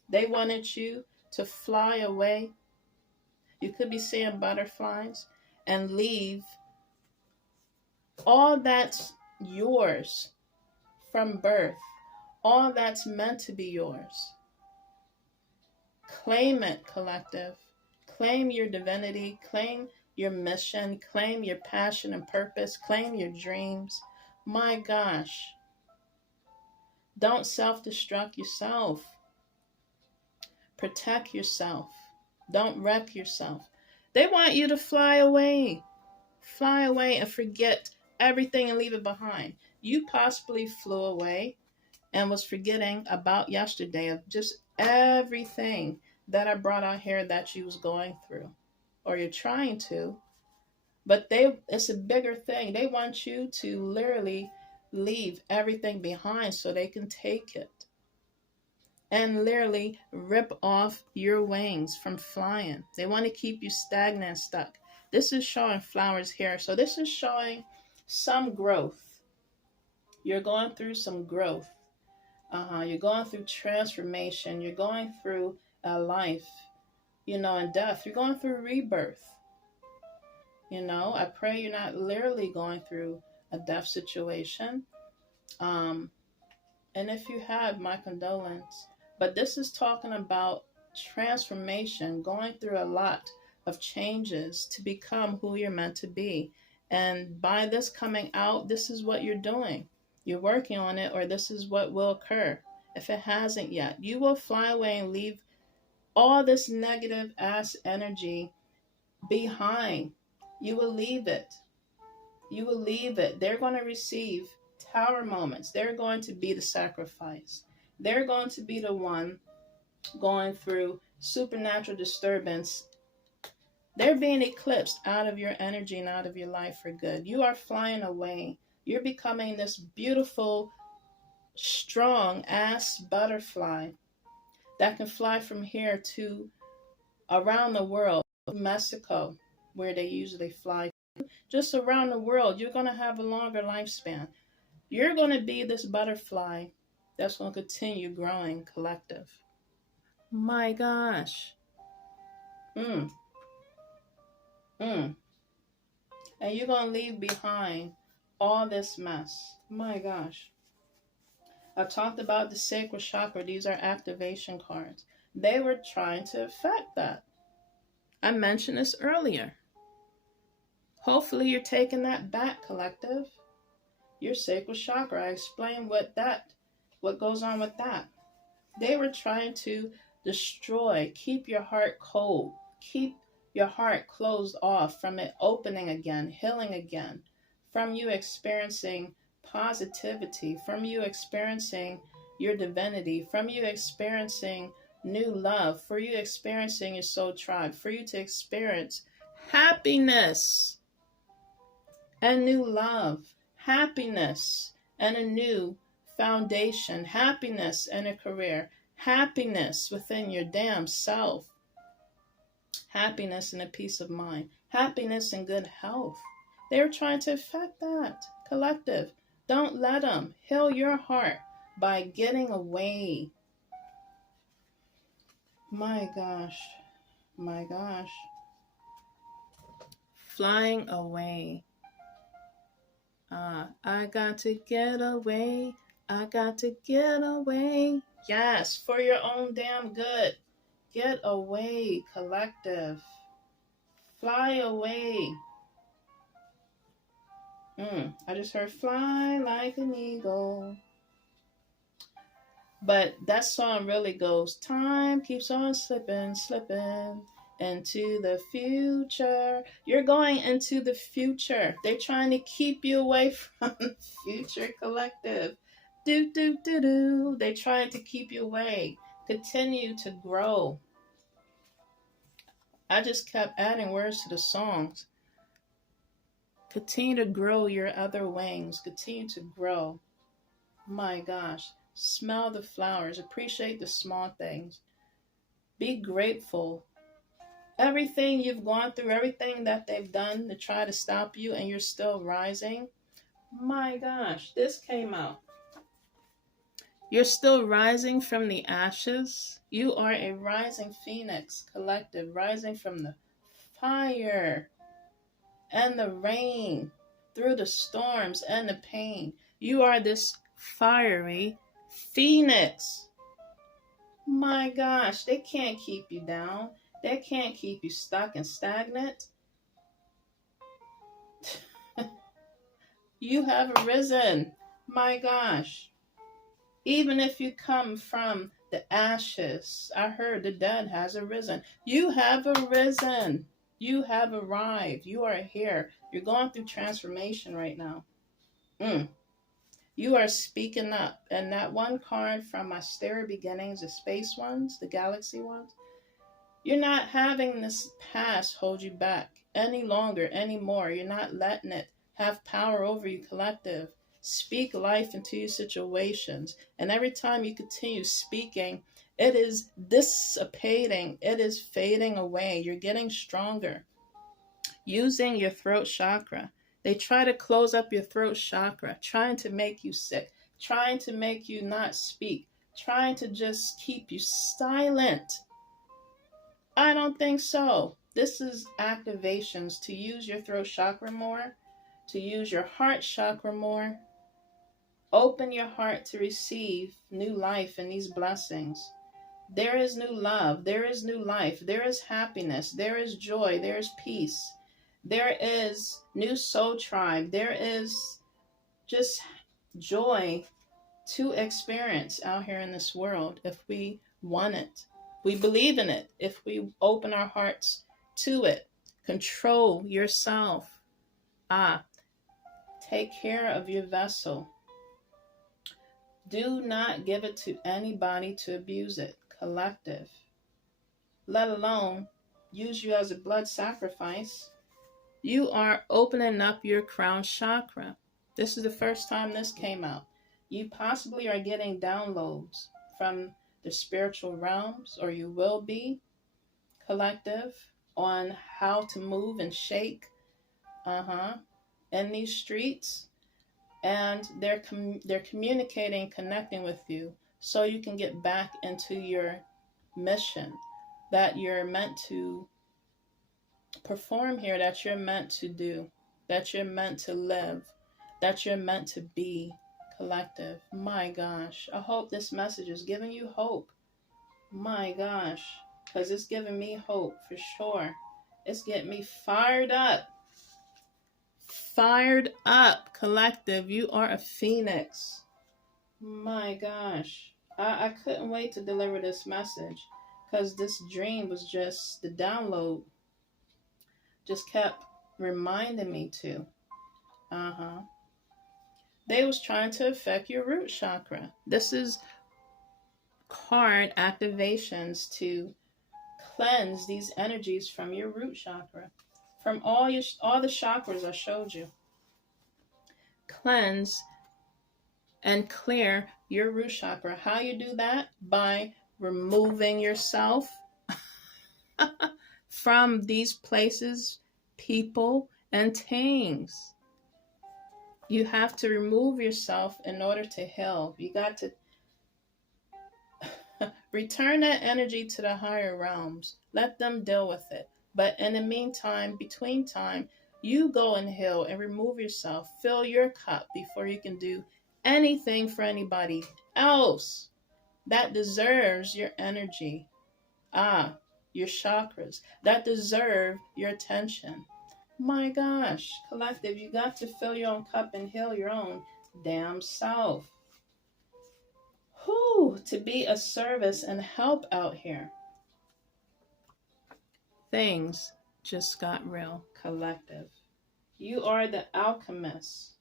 They wanted you to fly away. You could be seeing butterflies and leave all that's yours from birth, all that's meant to be yours. Claim it, collective. Claim your divinity, claim your mission, claim your passion and purpose, claim your dreams. My gosh. Don't self-destruct yourself. Protect yourself. Don't wreck yourself. They want you to fly away. Fly away and forget everything and leave it behind. You possibly flew away and was forgetting about yesterday of just everything that I brought out here that you was going through, or you're trying to, but it's a bigger thing. They want you to literally leave everything behind so they can take it and literally rip off your wings from flying. They want to keep you stagnant, stuck. This is showing flowers here. So this is showing some growth. You're going through some growth. You're going through transformation. You're going through a life, and death. You're going through rebirth. I pray you're not literally going through a death situation. And if you have, my condolence. But this is talking about transformation, going through a lot of changes to become who you're meant to be. And by this coming out, this is what you're doing. You're working on it, or this is what will occur. If it hasn't yet, you will fly away and leave all this negative ass energy behind. You will leave it. You will leave it. They're going to receive tower moments. They're going to be the sacrifice. They're going to be the one going through supernatural disturbance. They're being eclipsed out of your energy and out of your life for good. You are flying away. You're becoming this beautiful, strong ass butterfly that can fly from here to around the world. Mexico, where they usually fly. Just around the world, you're going to have a longer lifespan. You're going to be this butterfly that's going to continue growing, collective. My gosh. And you're going to leave behind all this mess. My gosh. I've talked about the sacral chakra. These are activation cards. They were trying to affect that. I mentioned this earlier. Hopefully you're taking that back, collective. Your sacral chakra. I explained what goes on with that. They were trying to destroy, keep your heart cold, keep your heart closed off from it opening again, healing again, from you experiencing positivity, from you experiencing your divinity, from you experiencing new love, for you experiencing your soul tribe, for you to experience happiness and new love, happiness and a new foundation, happiness and a career, happiness within your damn self, happiness and a peace of mind, happiness and good health. They're trying to affect that, collective. Don't let them. Heal your heart by getting away. My gosh. My gosh. Flying away. I got to get away. I got to get away. Yes, for your own damn good. Get away, collective. Fly away. I just heard fly like an eagle. But that song really goes, time keeps on slipping, slipping into the future. You're going into the future. They're trying to keep you away from the future, collective. Do. They're trying to keep you away. Continue to grow. I just kept adding words to the songs. Continue to grow your other wings. Continue to grow. My gosh. Smell the flowers. Appreciate the small things. Be grateful. Everything you've gone through, everything that they've done to try to stop you, and you're still rising. My gosh, this came out. You're still rising from the ashes. You are a rising phoenix collective, rising from the fire and the rain, through the storms and the pain. You are this fiery phoenix. My gosh, they can't keep you down. They can't keep you stuck and stagnant. You have arisen. My gosh. Even if you come from the ashes, I heard the dead has arisen. You have arisen. You have arrived. You are here. You're going through transformation right now. You are speaking up. And that one card from my stereo beginnings, the space ones, the galaxy ones, you're not having this past hold you back any longer, anymore. You're not letting it have power over you, collective. Speak life into your situations. And every time you continue speaking, it is dissipating. It is fading away. You're getting stronger. Using your throat chakra. They try to close up your throat chakra, trying to make you sick, trying to make you not speak, trying to just keep you silent. I don't think so. This is activations to use your throat chakra more, to use your heart chakra more. Open your heart to receive new life and these blessings. There is new love. There is new life. There is happiness. There is joy. There is peace. There is new soul tribe. There is just joy to experience out here in this world if we want it. We believe in it if we open our hearts to it. Control yourself. Take care of your vessel. Do not give it to anybody to abuse it, collective. Let alone use you as a blood sacrifice. You are opening up your crown chakra. This is the first time this came out. You possibly are getting downloads from the spiritual realms, or you will be, collective, on how to move and shake in these streets. And they're communicating, connecting with you so you can get back into your mission that you're meant to perform here, that you're meant to do, that you're meant to live, that you're meant to be, collective. My gosh, I hope this message is giving you hope. My gosh, because it's giving me hope for sure. It's getting me fired up. Fired up, collective. You are a phoenix. My gosh, I couldn't wait to deliver this message, because this dream was just, the download just kept reminding me to. They was trying to affect your root chakra. This is card activations to cleanse these energies from your root chakra, from all the chakras I showed you. Cleanse and clear your root chakra. How you do that? By removing yourself from these places, people, and things. You have to remove yourself in order to heal. You got to return that energy to the higher realms. Let them deal with it. But in the meantime, between time, you go and heal and remove yourself. Fill your cup before you can do anything for anybody else that deserves your energy. Your chakras that deserve your attention. My gosh, collective, you got to fill your own cup and heal your own damn self. To be a service and help out here. Things just got real, collective. You are the alchemist.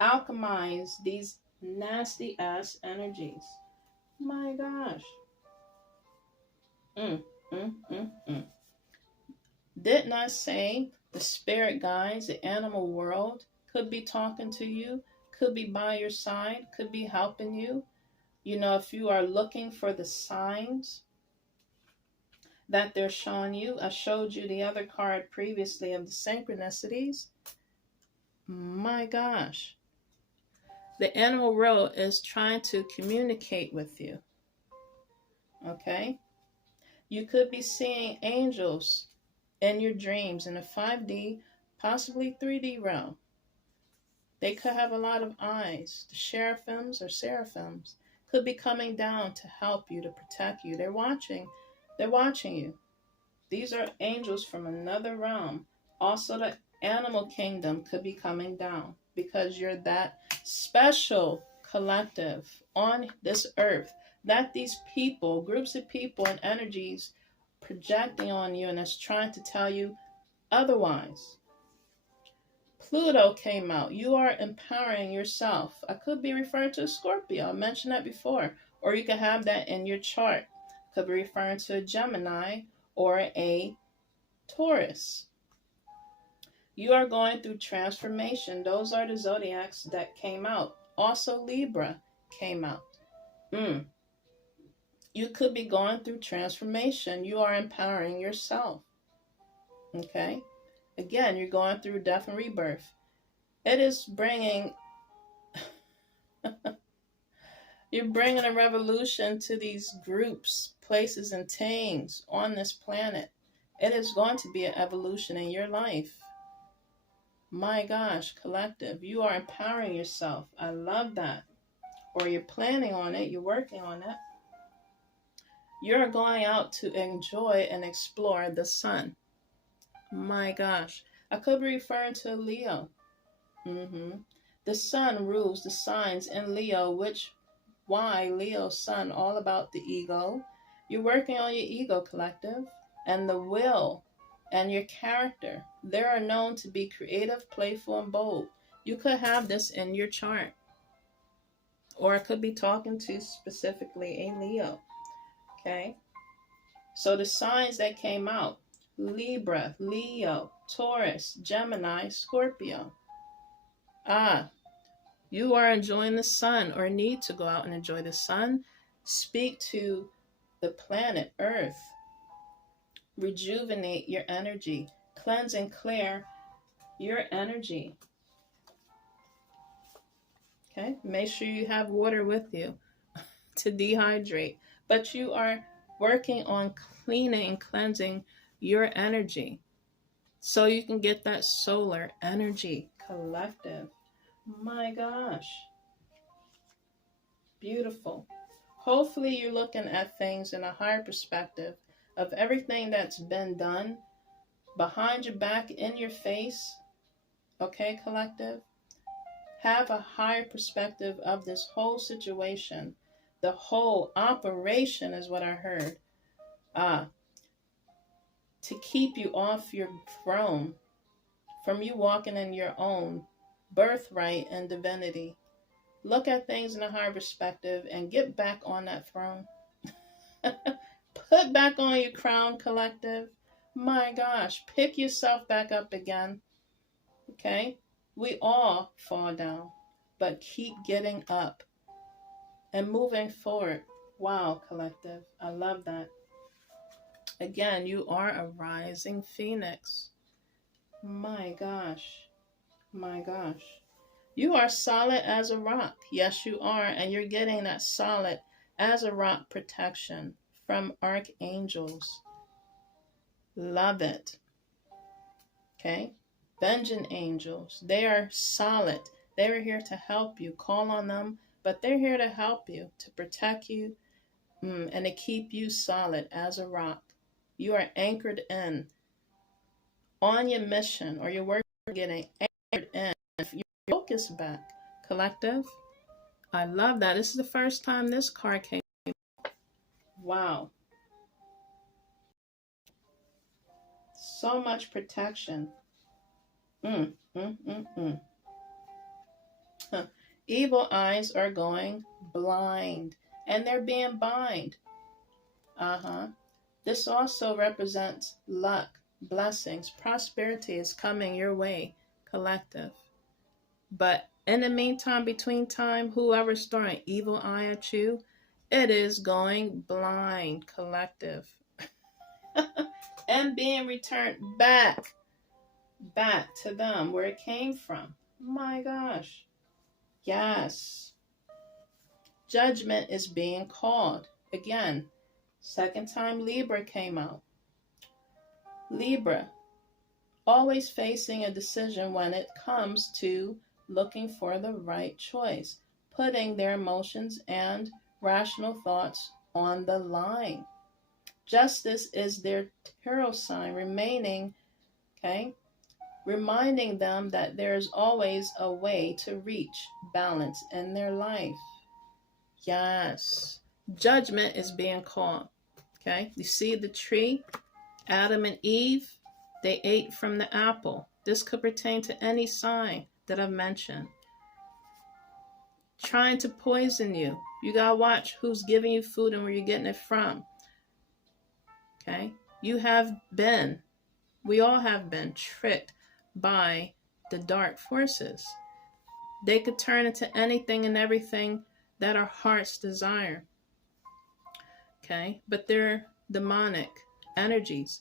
Alchemize these nasty ass energies. My gosh. Didn't I say the spirit guides, the animal world could be talking to you, could be by your side, could be helping you? You know, if you are looking for the signs that they're showing you, I showed you the other card previously of the synchronicities. My gosh. The animal world is trying to communicate with you. Okay? You could be seeing angels in your dreams in a 5D, possibly 3D realm. They could have a lot of eyes. The seraphims or seraphims could be coming down to help you, to protect you. They're watching. They're watching you. These are angels from another realm. Also, the animal kingdom could be coming down because you're that special collective on this earth that these people, groups of people and energies projecting on you, and it's trying to tell you otherwise. Pluto came out. You are empowering yourself. I could be referring to a Scorpio. I mentioned that before. Or you could have that in your chart. Could be referring to a Gemini or a Taurus. You are going through transformation. Those are the zodiacs that came out. Also, Libra came out. You could be going through transformation. You are empowering yourself. Okay? Again, you're going through death and rebirth. It is bringing, you're bringing a revolution to these groups, places, and things on this planet. It is going to be an evolution in your life. My gosh, collective, you are empowering yourself. I love that. Or you're planning on it, you're working on it. You're going out to enjoy and explore the sun. My gosh, I could be referring to Leo. The sun rules the signs in Leo, which why Leo's sun all about the ego. You're working on your ego, collective, and the will and your character. They are known to be creative, playful, and bold. You could have this in your chart. Or it could be talking to specifically a Leo. Okay? So the signs that came out: Libra, Leo, Taurus, Gemini, Scorpio. You are enjoying the sun or need to go out and enjoy the sun. Speak to the planet Earth. Rejuvenate your energy. Cleanse and clear your energy. Okay? Make sure you have water with you to dehydrate. But you are working on cleaning and cleansing your energy so you can get that solar energy, collective. My gosh. Beautiful. Hopefully you're looking at things in a higher perspective of everything that's been done behind your back, in your face. Okay, collective? Have a higher perspective of this whole situation. The whole operation is what I heard. To keep you off your throne, from you walking in your own birthright and divinity. Look at things in a higher perspective and get back on that throne. Put back on your crown, collective. My gosh, pick yourself back up again. Okay? We all fall down, but keep getting up and moving forward. Wow, collective. I love that. Again, you are a rising phoenix. My gosh. My gosh. You are solid as a rock. Yes, you are. And you're getting that solid as a rock protection from archangels. Love it. Okay? Vengeance angels. They are solid. They are here to help you. Call on them, but they're here to help you, to protect you, and to keep you solid as a rock. You are anchored in on your mission, or your work getting anchored in. If your focus back, collective. I love that. This is the first time this card came. Wow. So much protection. Evil eyes are going blind, and they're being blind. This also represents luck, blessings, prosperity is coming your way, collective. But in the meantime, between time, whoever's throwing evil eye at you, it is going blind, collective. And being returned back to them where it came from. My gosh. Yes. Judgment is being called. Again, second time Libra came out. Libra, always facing a decision when it comes to looking for the right choice, putting their emotions and rational thoughts on the line. Justice is their tarot sign remaining, okay, reminding them that there's always a way to reach balance in their life. Yes. Judgment is being called. Okay. You see the tree? Adam and Eve, they ate from the apple. This could pertain to any sign that I've mentioned. Trying to poison you. You got to watch who's giving you food and where you're getting it from. Okay. You have been, we all have been tricked by the dark forces. They could turn into anything and everything that our hearts desire. Okay. But they're demonic energies.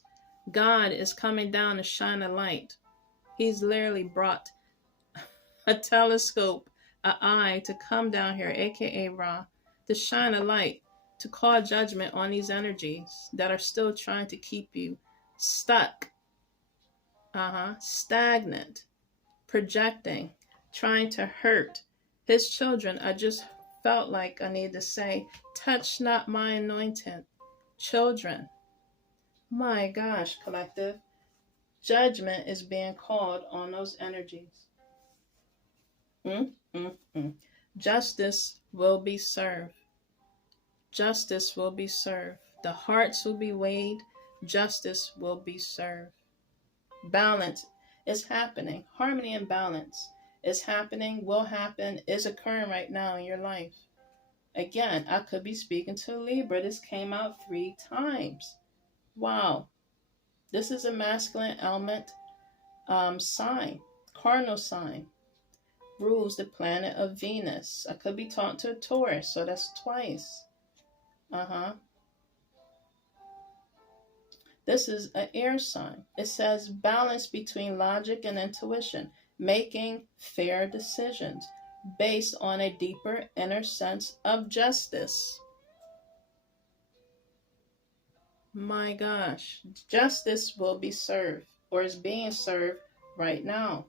God is coming down to shine a light. He's literally brought a telescope, an eye to come down here, aka Ra, to shine a light, to call judgment on these energies that are still trying to keep you stuck, stagnant, projecting, trying to hurt his children. I just felt like I need to say, touch not my anointed children. My gosh, collective. Judgment is being called on those energies. Justice will be served. Justice will be served. The hearts will be weighed. Justice will be served. Balance is happening. Harmony and balance is happening, will happen, is occurring right now in your life. Again, I could be speaking to Libra. This came out 3 times. Wow. This is a masculine element sign, cardinal sign. Rules the planet of Venus. I could be talking to a Taurus, so that's twice. This is an air sign. It says balance between logic and intuition, making fair decisions based on a deeper inner sense of justice. My gosh, justice will be served, or is being served right now.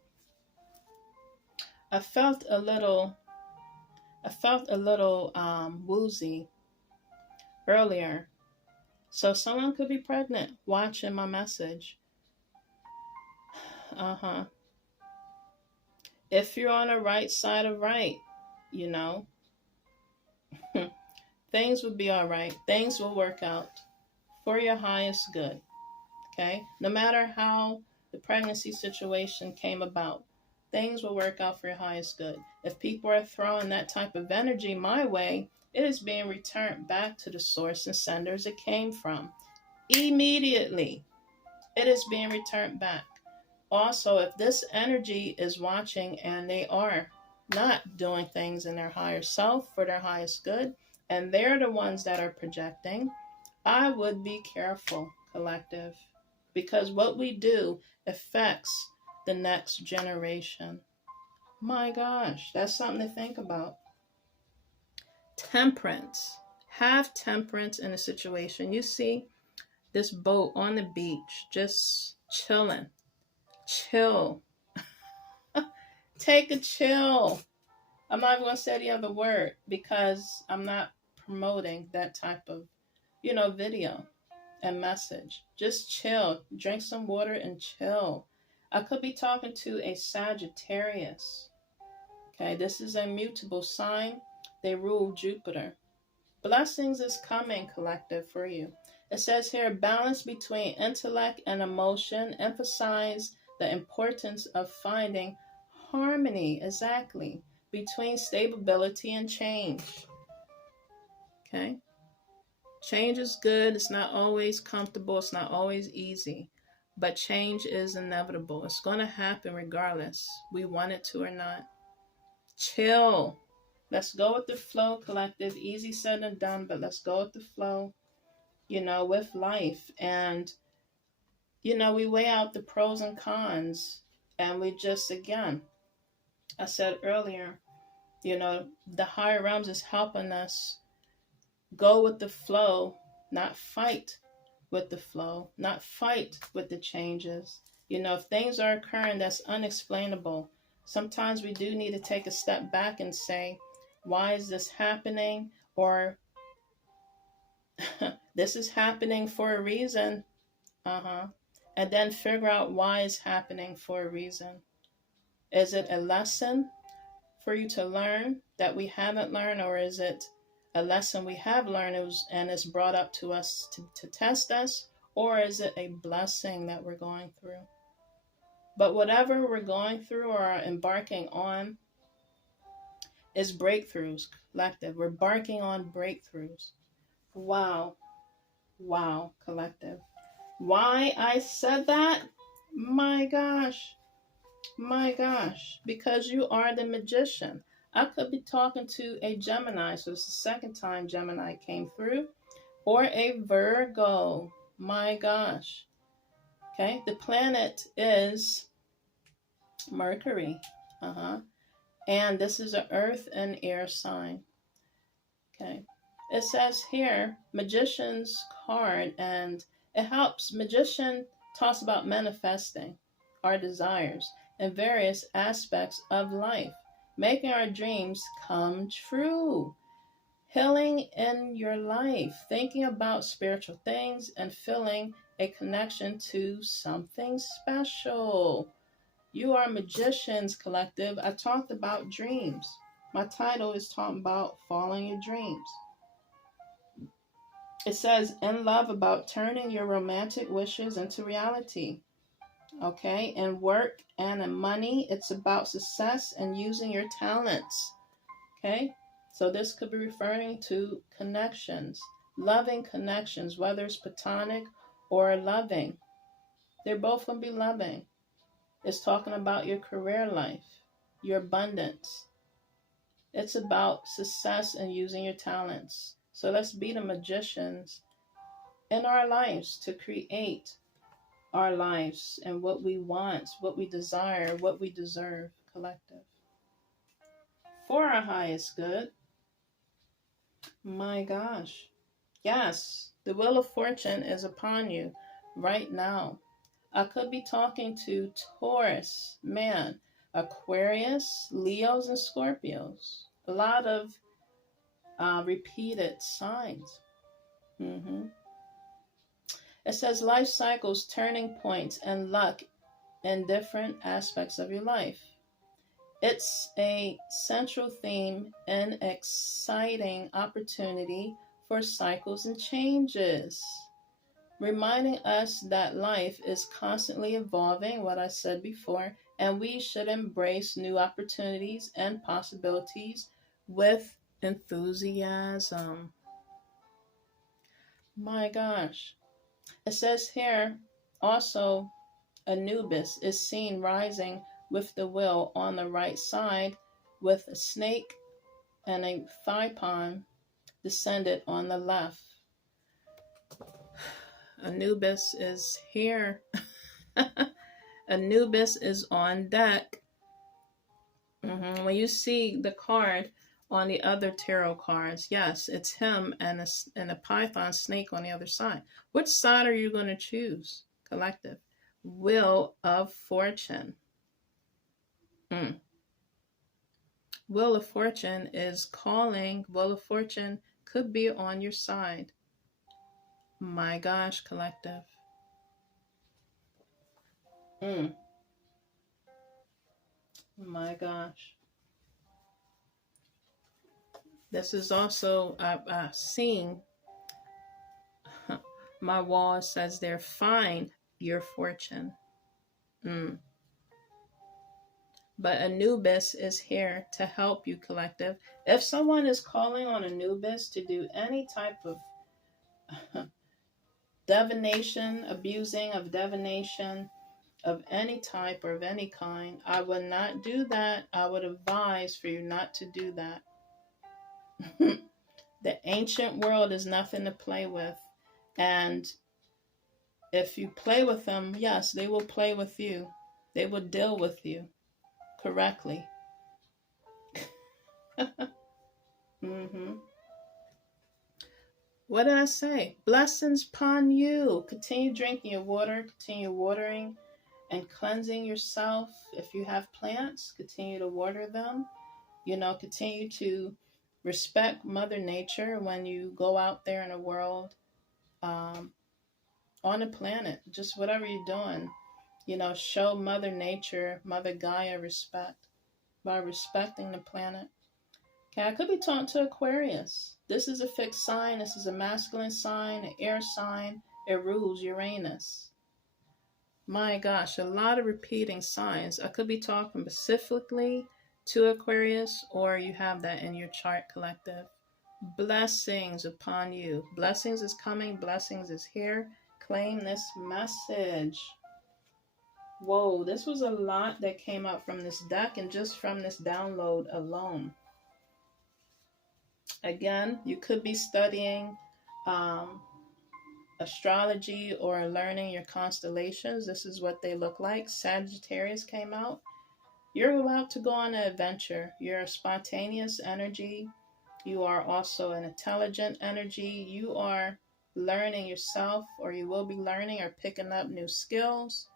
I felt a little woozy earlier. So someone could be pregnant watching my message. If you're on the right side of right, things will be all right. Things will work out for your highest good. Okay? No matter how the pregnancy situation came about, things will work out for your highest good. If people are throwing that type of energy my way, it is being returned back to the source and senders it came from. Immediately, it is being returned back. Also, if this energy is watching and they are not doing things in their higher self for their highest good, and they're the ones that are projecting, I would be careful, collective, because what we do affects the next generation. My gosh, that's something to think about. Temperance. Have temperance in a situation. You see this boat on the beach, just chilling. Chill. Take a chill. I'm not even going to say the other word because I'm not promoting that type of, video and message. Just chill. Drink some water and chill. I could be talking to a Sagittarius. Okay, this is a mutable sign. They rule Jupiter. Blessings is coming, collective, for you. It says here, balance between intellect and emotion. Emphasize the importance of finding harmony, exactly, between stability and change. Okay? Change is good. It's not always comfortable. It's not always easy. But change is inevitable. It's going to happen regardless. We want it to or not. Chill. Let's go with the flow, collective. Easy said and done, but let's go with the flow, with life. And, we weigh out the pros and cons. And we just, again, I said earlier, You know, the higher realms is helping us go with the flow, not fight with the flow, not fight with the changes. You know, if things are occurring that's unexplainable, sometimes we do need to take a step back and say, why is this happening? Or this is happening for a reason. Uh-huh. And then figure out why it's happening for a reason. Is it a lesson for you to learn that we haven't learned, or is it a lesson we have learned and it's brought up to us to test us, or is it a blessing that we're going through? But whatever we're going through or are embarking on is breakthroughs, collective. We're embarking on breakthroughs. Wow. Wow, collective. Why I said that? My gosh. My gosh. Because you are the magician. I could be talking to a Gemini, so it's the second time Gemini came through, or a Virgo. My gosh. Okay, the planet is Mercury. And this is an earth and air sign. Okay. It says here, magician's card, and it helps. Magician talks about manifesting our desires in various aspects of life, making our dreams come true, healing in your life, thinking about spiritual things, and feeling a connection to something special. You are magicians, collective. I talked about dreams. My title is talking about following your dreams. It says, in love, about turning your romantic wishes into reality. Okay, in work and in money, it's about success and using your talents. Okay, so this could be referring to connections, loving connections, whether it's platonic or loving. They're both going to be loving. It's talking about your career life, your abundance. It's about success and using your talents. So let's be the magicians in our lives to create our lives and what we want, what we desire, what we deserve, collective. For our highest good. My gosh. Yes, the wheel of fortune is upon you right now. I could be talking to Taurus, man, Aquarius, Leos, and Scorpios. A lot of repeated signs. It says life cycles, turning points, and luck in different aspects of your life. It's a central theme and exciting opportunity for cycles and changes, reminding us that life is constantly evolving, what I said before, and we should embrace new opportunities and possibilities with enthusiasm. My gosh. It says here also, Anubis is seen rising with the wheel on the right side, with a snake and a thypon descended on the left. Anubis is here. Anubis is on deck. When you see the card on the other tarot cards, yes, it's him and a python snake on the other side. Which side are you going to choose, collective? Wheel of Fortune. Wheel of Fortune is calling. Wheel of Fortune could be on your side. My gosh, collective. My gosh. This is also seeing my wall says there, find your fortune. But Anubis is here to help you, collective. If someone is calling on Anubis to do any type of divination, abusing of divination of any type or of any kind, I would not do that. I would advise for you not to do that. The ancient world is nothing to play with. And if you play with them, yes, they will play with you. They will deal with you correctly. Mm-hmm. What did I say? Blessings upon you. Continue drinking your water. Continue watering and cleansing yourself. If you have plants, continue to water them. Continue to respect Mother Nature when you go out there in the world, um, on the planet, just whatever you're doing. Show Mother Nature, Mother Gaia respect by respecting the planet. Okay, I could be talking to Aquarius. This is a fixed sign. This is a masculine sign, an air sign. It rules Uranus. My gosh, a lot of repeating signs. I could be talking specifically to Aquarius, or you have that in your chart, collective. Blessings upon you. Blessings is coming. Blessings is here. Claim this message. Whoa, this was a lot that came out from this deck and just from this download alone. Again, you could be studying um, astrology or learning your constellations. This is what they look like. Sagittarius came out. You're about to go on an adventure. You're a spontaneous energy. You are also an intelligent energy. You are learning yourself, or you will be learning or picking up new skills.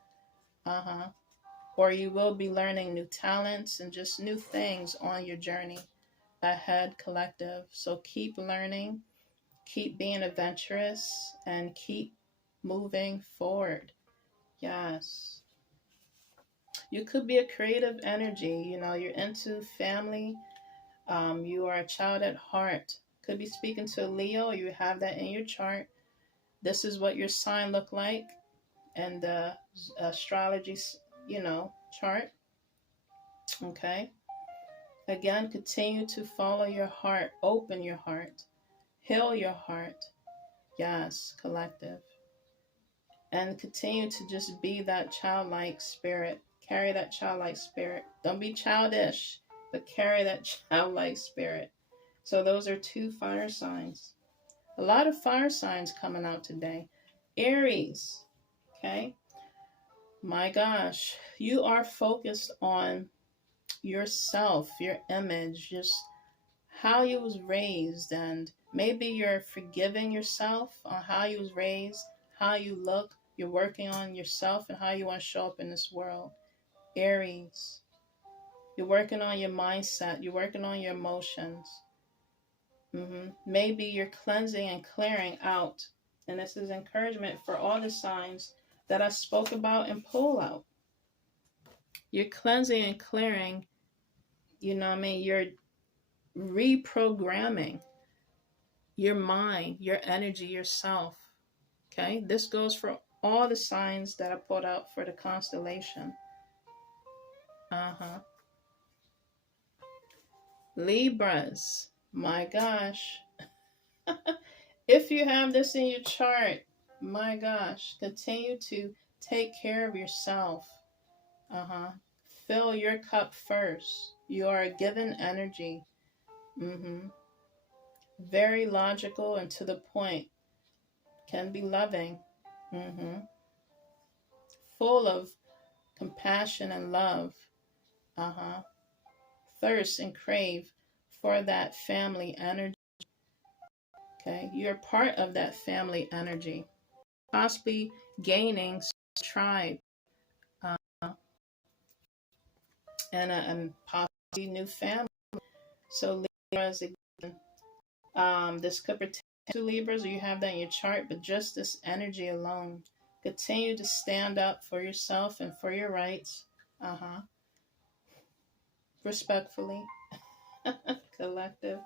Or you will be learning new talents and just new things on your journey ahead, collective. So keep learning, keep being adventurous, and keep moving forward. Yes. You could be a creative energy. You're into family. You are a child at heart. Could be speaking to a Leo. You have that in your chart. This is what your sign look like and the astrology, chart. Okay. Again, continue to follow your heart. Open your heart. Heal your heart. Yes, collective. And continue to just be that childlike spirit. Carry that childlike spirit. Don't be childish, but carry that childlike spirit. So those are 2 fire signs. A lot of fire signs coming out today. Aries. Okay. My gosh. You are focused on yourself, your image, just how you was raised, and maybe you're forgiving yourself on how you was raised, how you look. You're working on yourself and how you want to show up in this world. Aries. You're working on your mindset. You're working on your emotions. Maybe you're cleansing and clearing out. And this is encouragement for all the signs that I spoke about and pull out. You're cleansing and clearing, you're reprogramming your mind, your energy, yourself. Okay, this goes for all the signs that I put out for the constellation. Libras. My gosh. If you have this in your chart, my gosh, continue to take care of yourself. Fill your cup first. You are a given energy. Very logical and to the point. Can be loving. Full of compassion and love. Thirst and crave for that family energy. Okay, you're part of that family energy. Possibly gaining tribe, and possibly new family. So Libras, again, this could pertain to Libras, or you have that in your chart, but just this energy alone. Continue to stand up for yourself and for your rights. Respectfully. Collective.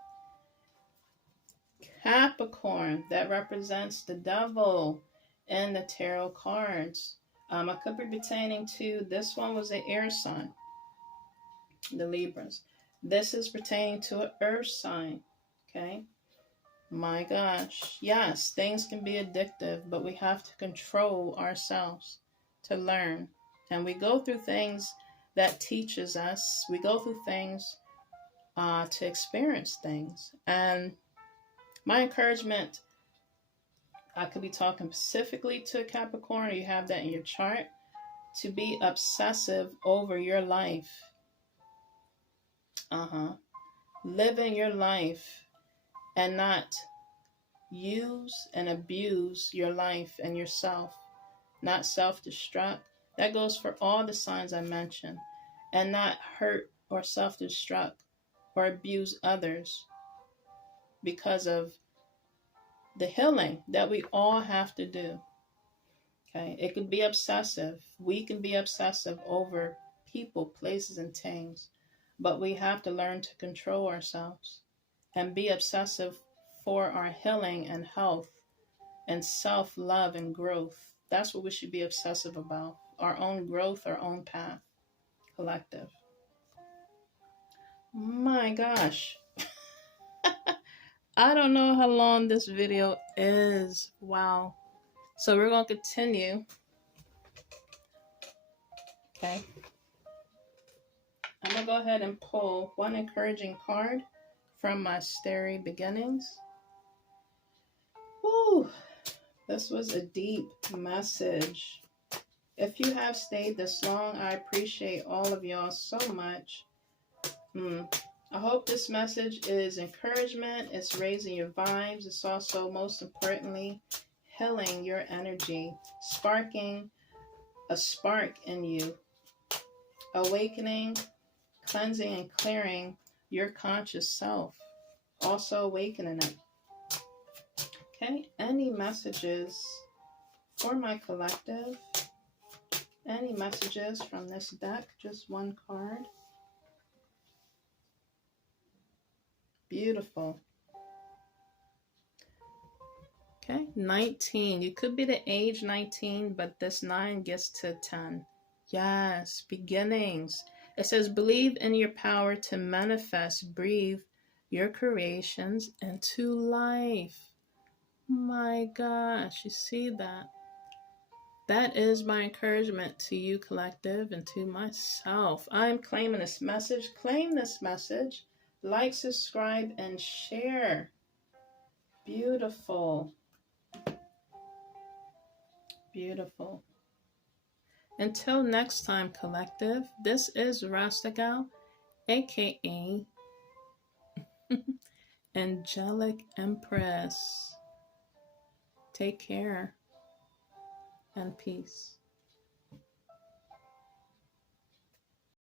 Capricorn, that represents the devil in the tarot cards. I could be pertaining to, this one was an air sign, the Libras. This is pertaining to an earth sign. Okay. My gosh. Yes, things can be addictive, but we have to control ourselves to learn. And we go through things that teaches us. We go through things to experience things. And my encouragement, I could be talking specifically to Capricorn, or you have that in your chart, to be obsessive over your life. living your life and not use and abuse your life and yourself, not self-destruct. That goes for all the signs I mentioned. And not hurt or self-destruct or abuse others because of the healing that we all have to do. Okay, it could be obsessive. We can be obsessive over people, places, and things, but we have to learn to control ourselves and be obsessive for our healing and health and self-love and growth. That's what we should be obsessive about. Our own growth, our own path, collective. My gosh. I don't know how long this video is. Wow. So we're going to continue. Okay. I'm going to go ahead and pull one encouraging card from my starry beginnings. Woo. This was a deep message. If you have stayed this long, I appreciate all of y'all so much. I hope this message is encouragement. It's raising your vibes. It's also, most importantly, healing your energy, sparking a spark in you, awakening, cleansing, and clearing your conscious self, also awakening it. Okay, any messages for my collective? Any messages from this deck? Just one card. Beautiful. Okay, 19. You could be the age 19, but this 9 gets to 10. Yes, beginnings. It says, believe in your power to manifest, breathe your creations into life. My gosh, you see that? That is my encouragement to you, collective, and to myself. I'm claiming this message. Claim this message. Like, subscribe, and share. Beautiful. Beautiful. Until next time, collective, this is Rasta, aka Angelic Empress. Take care and peace.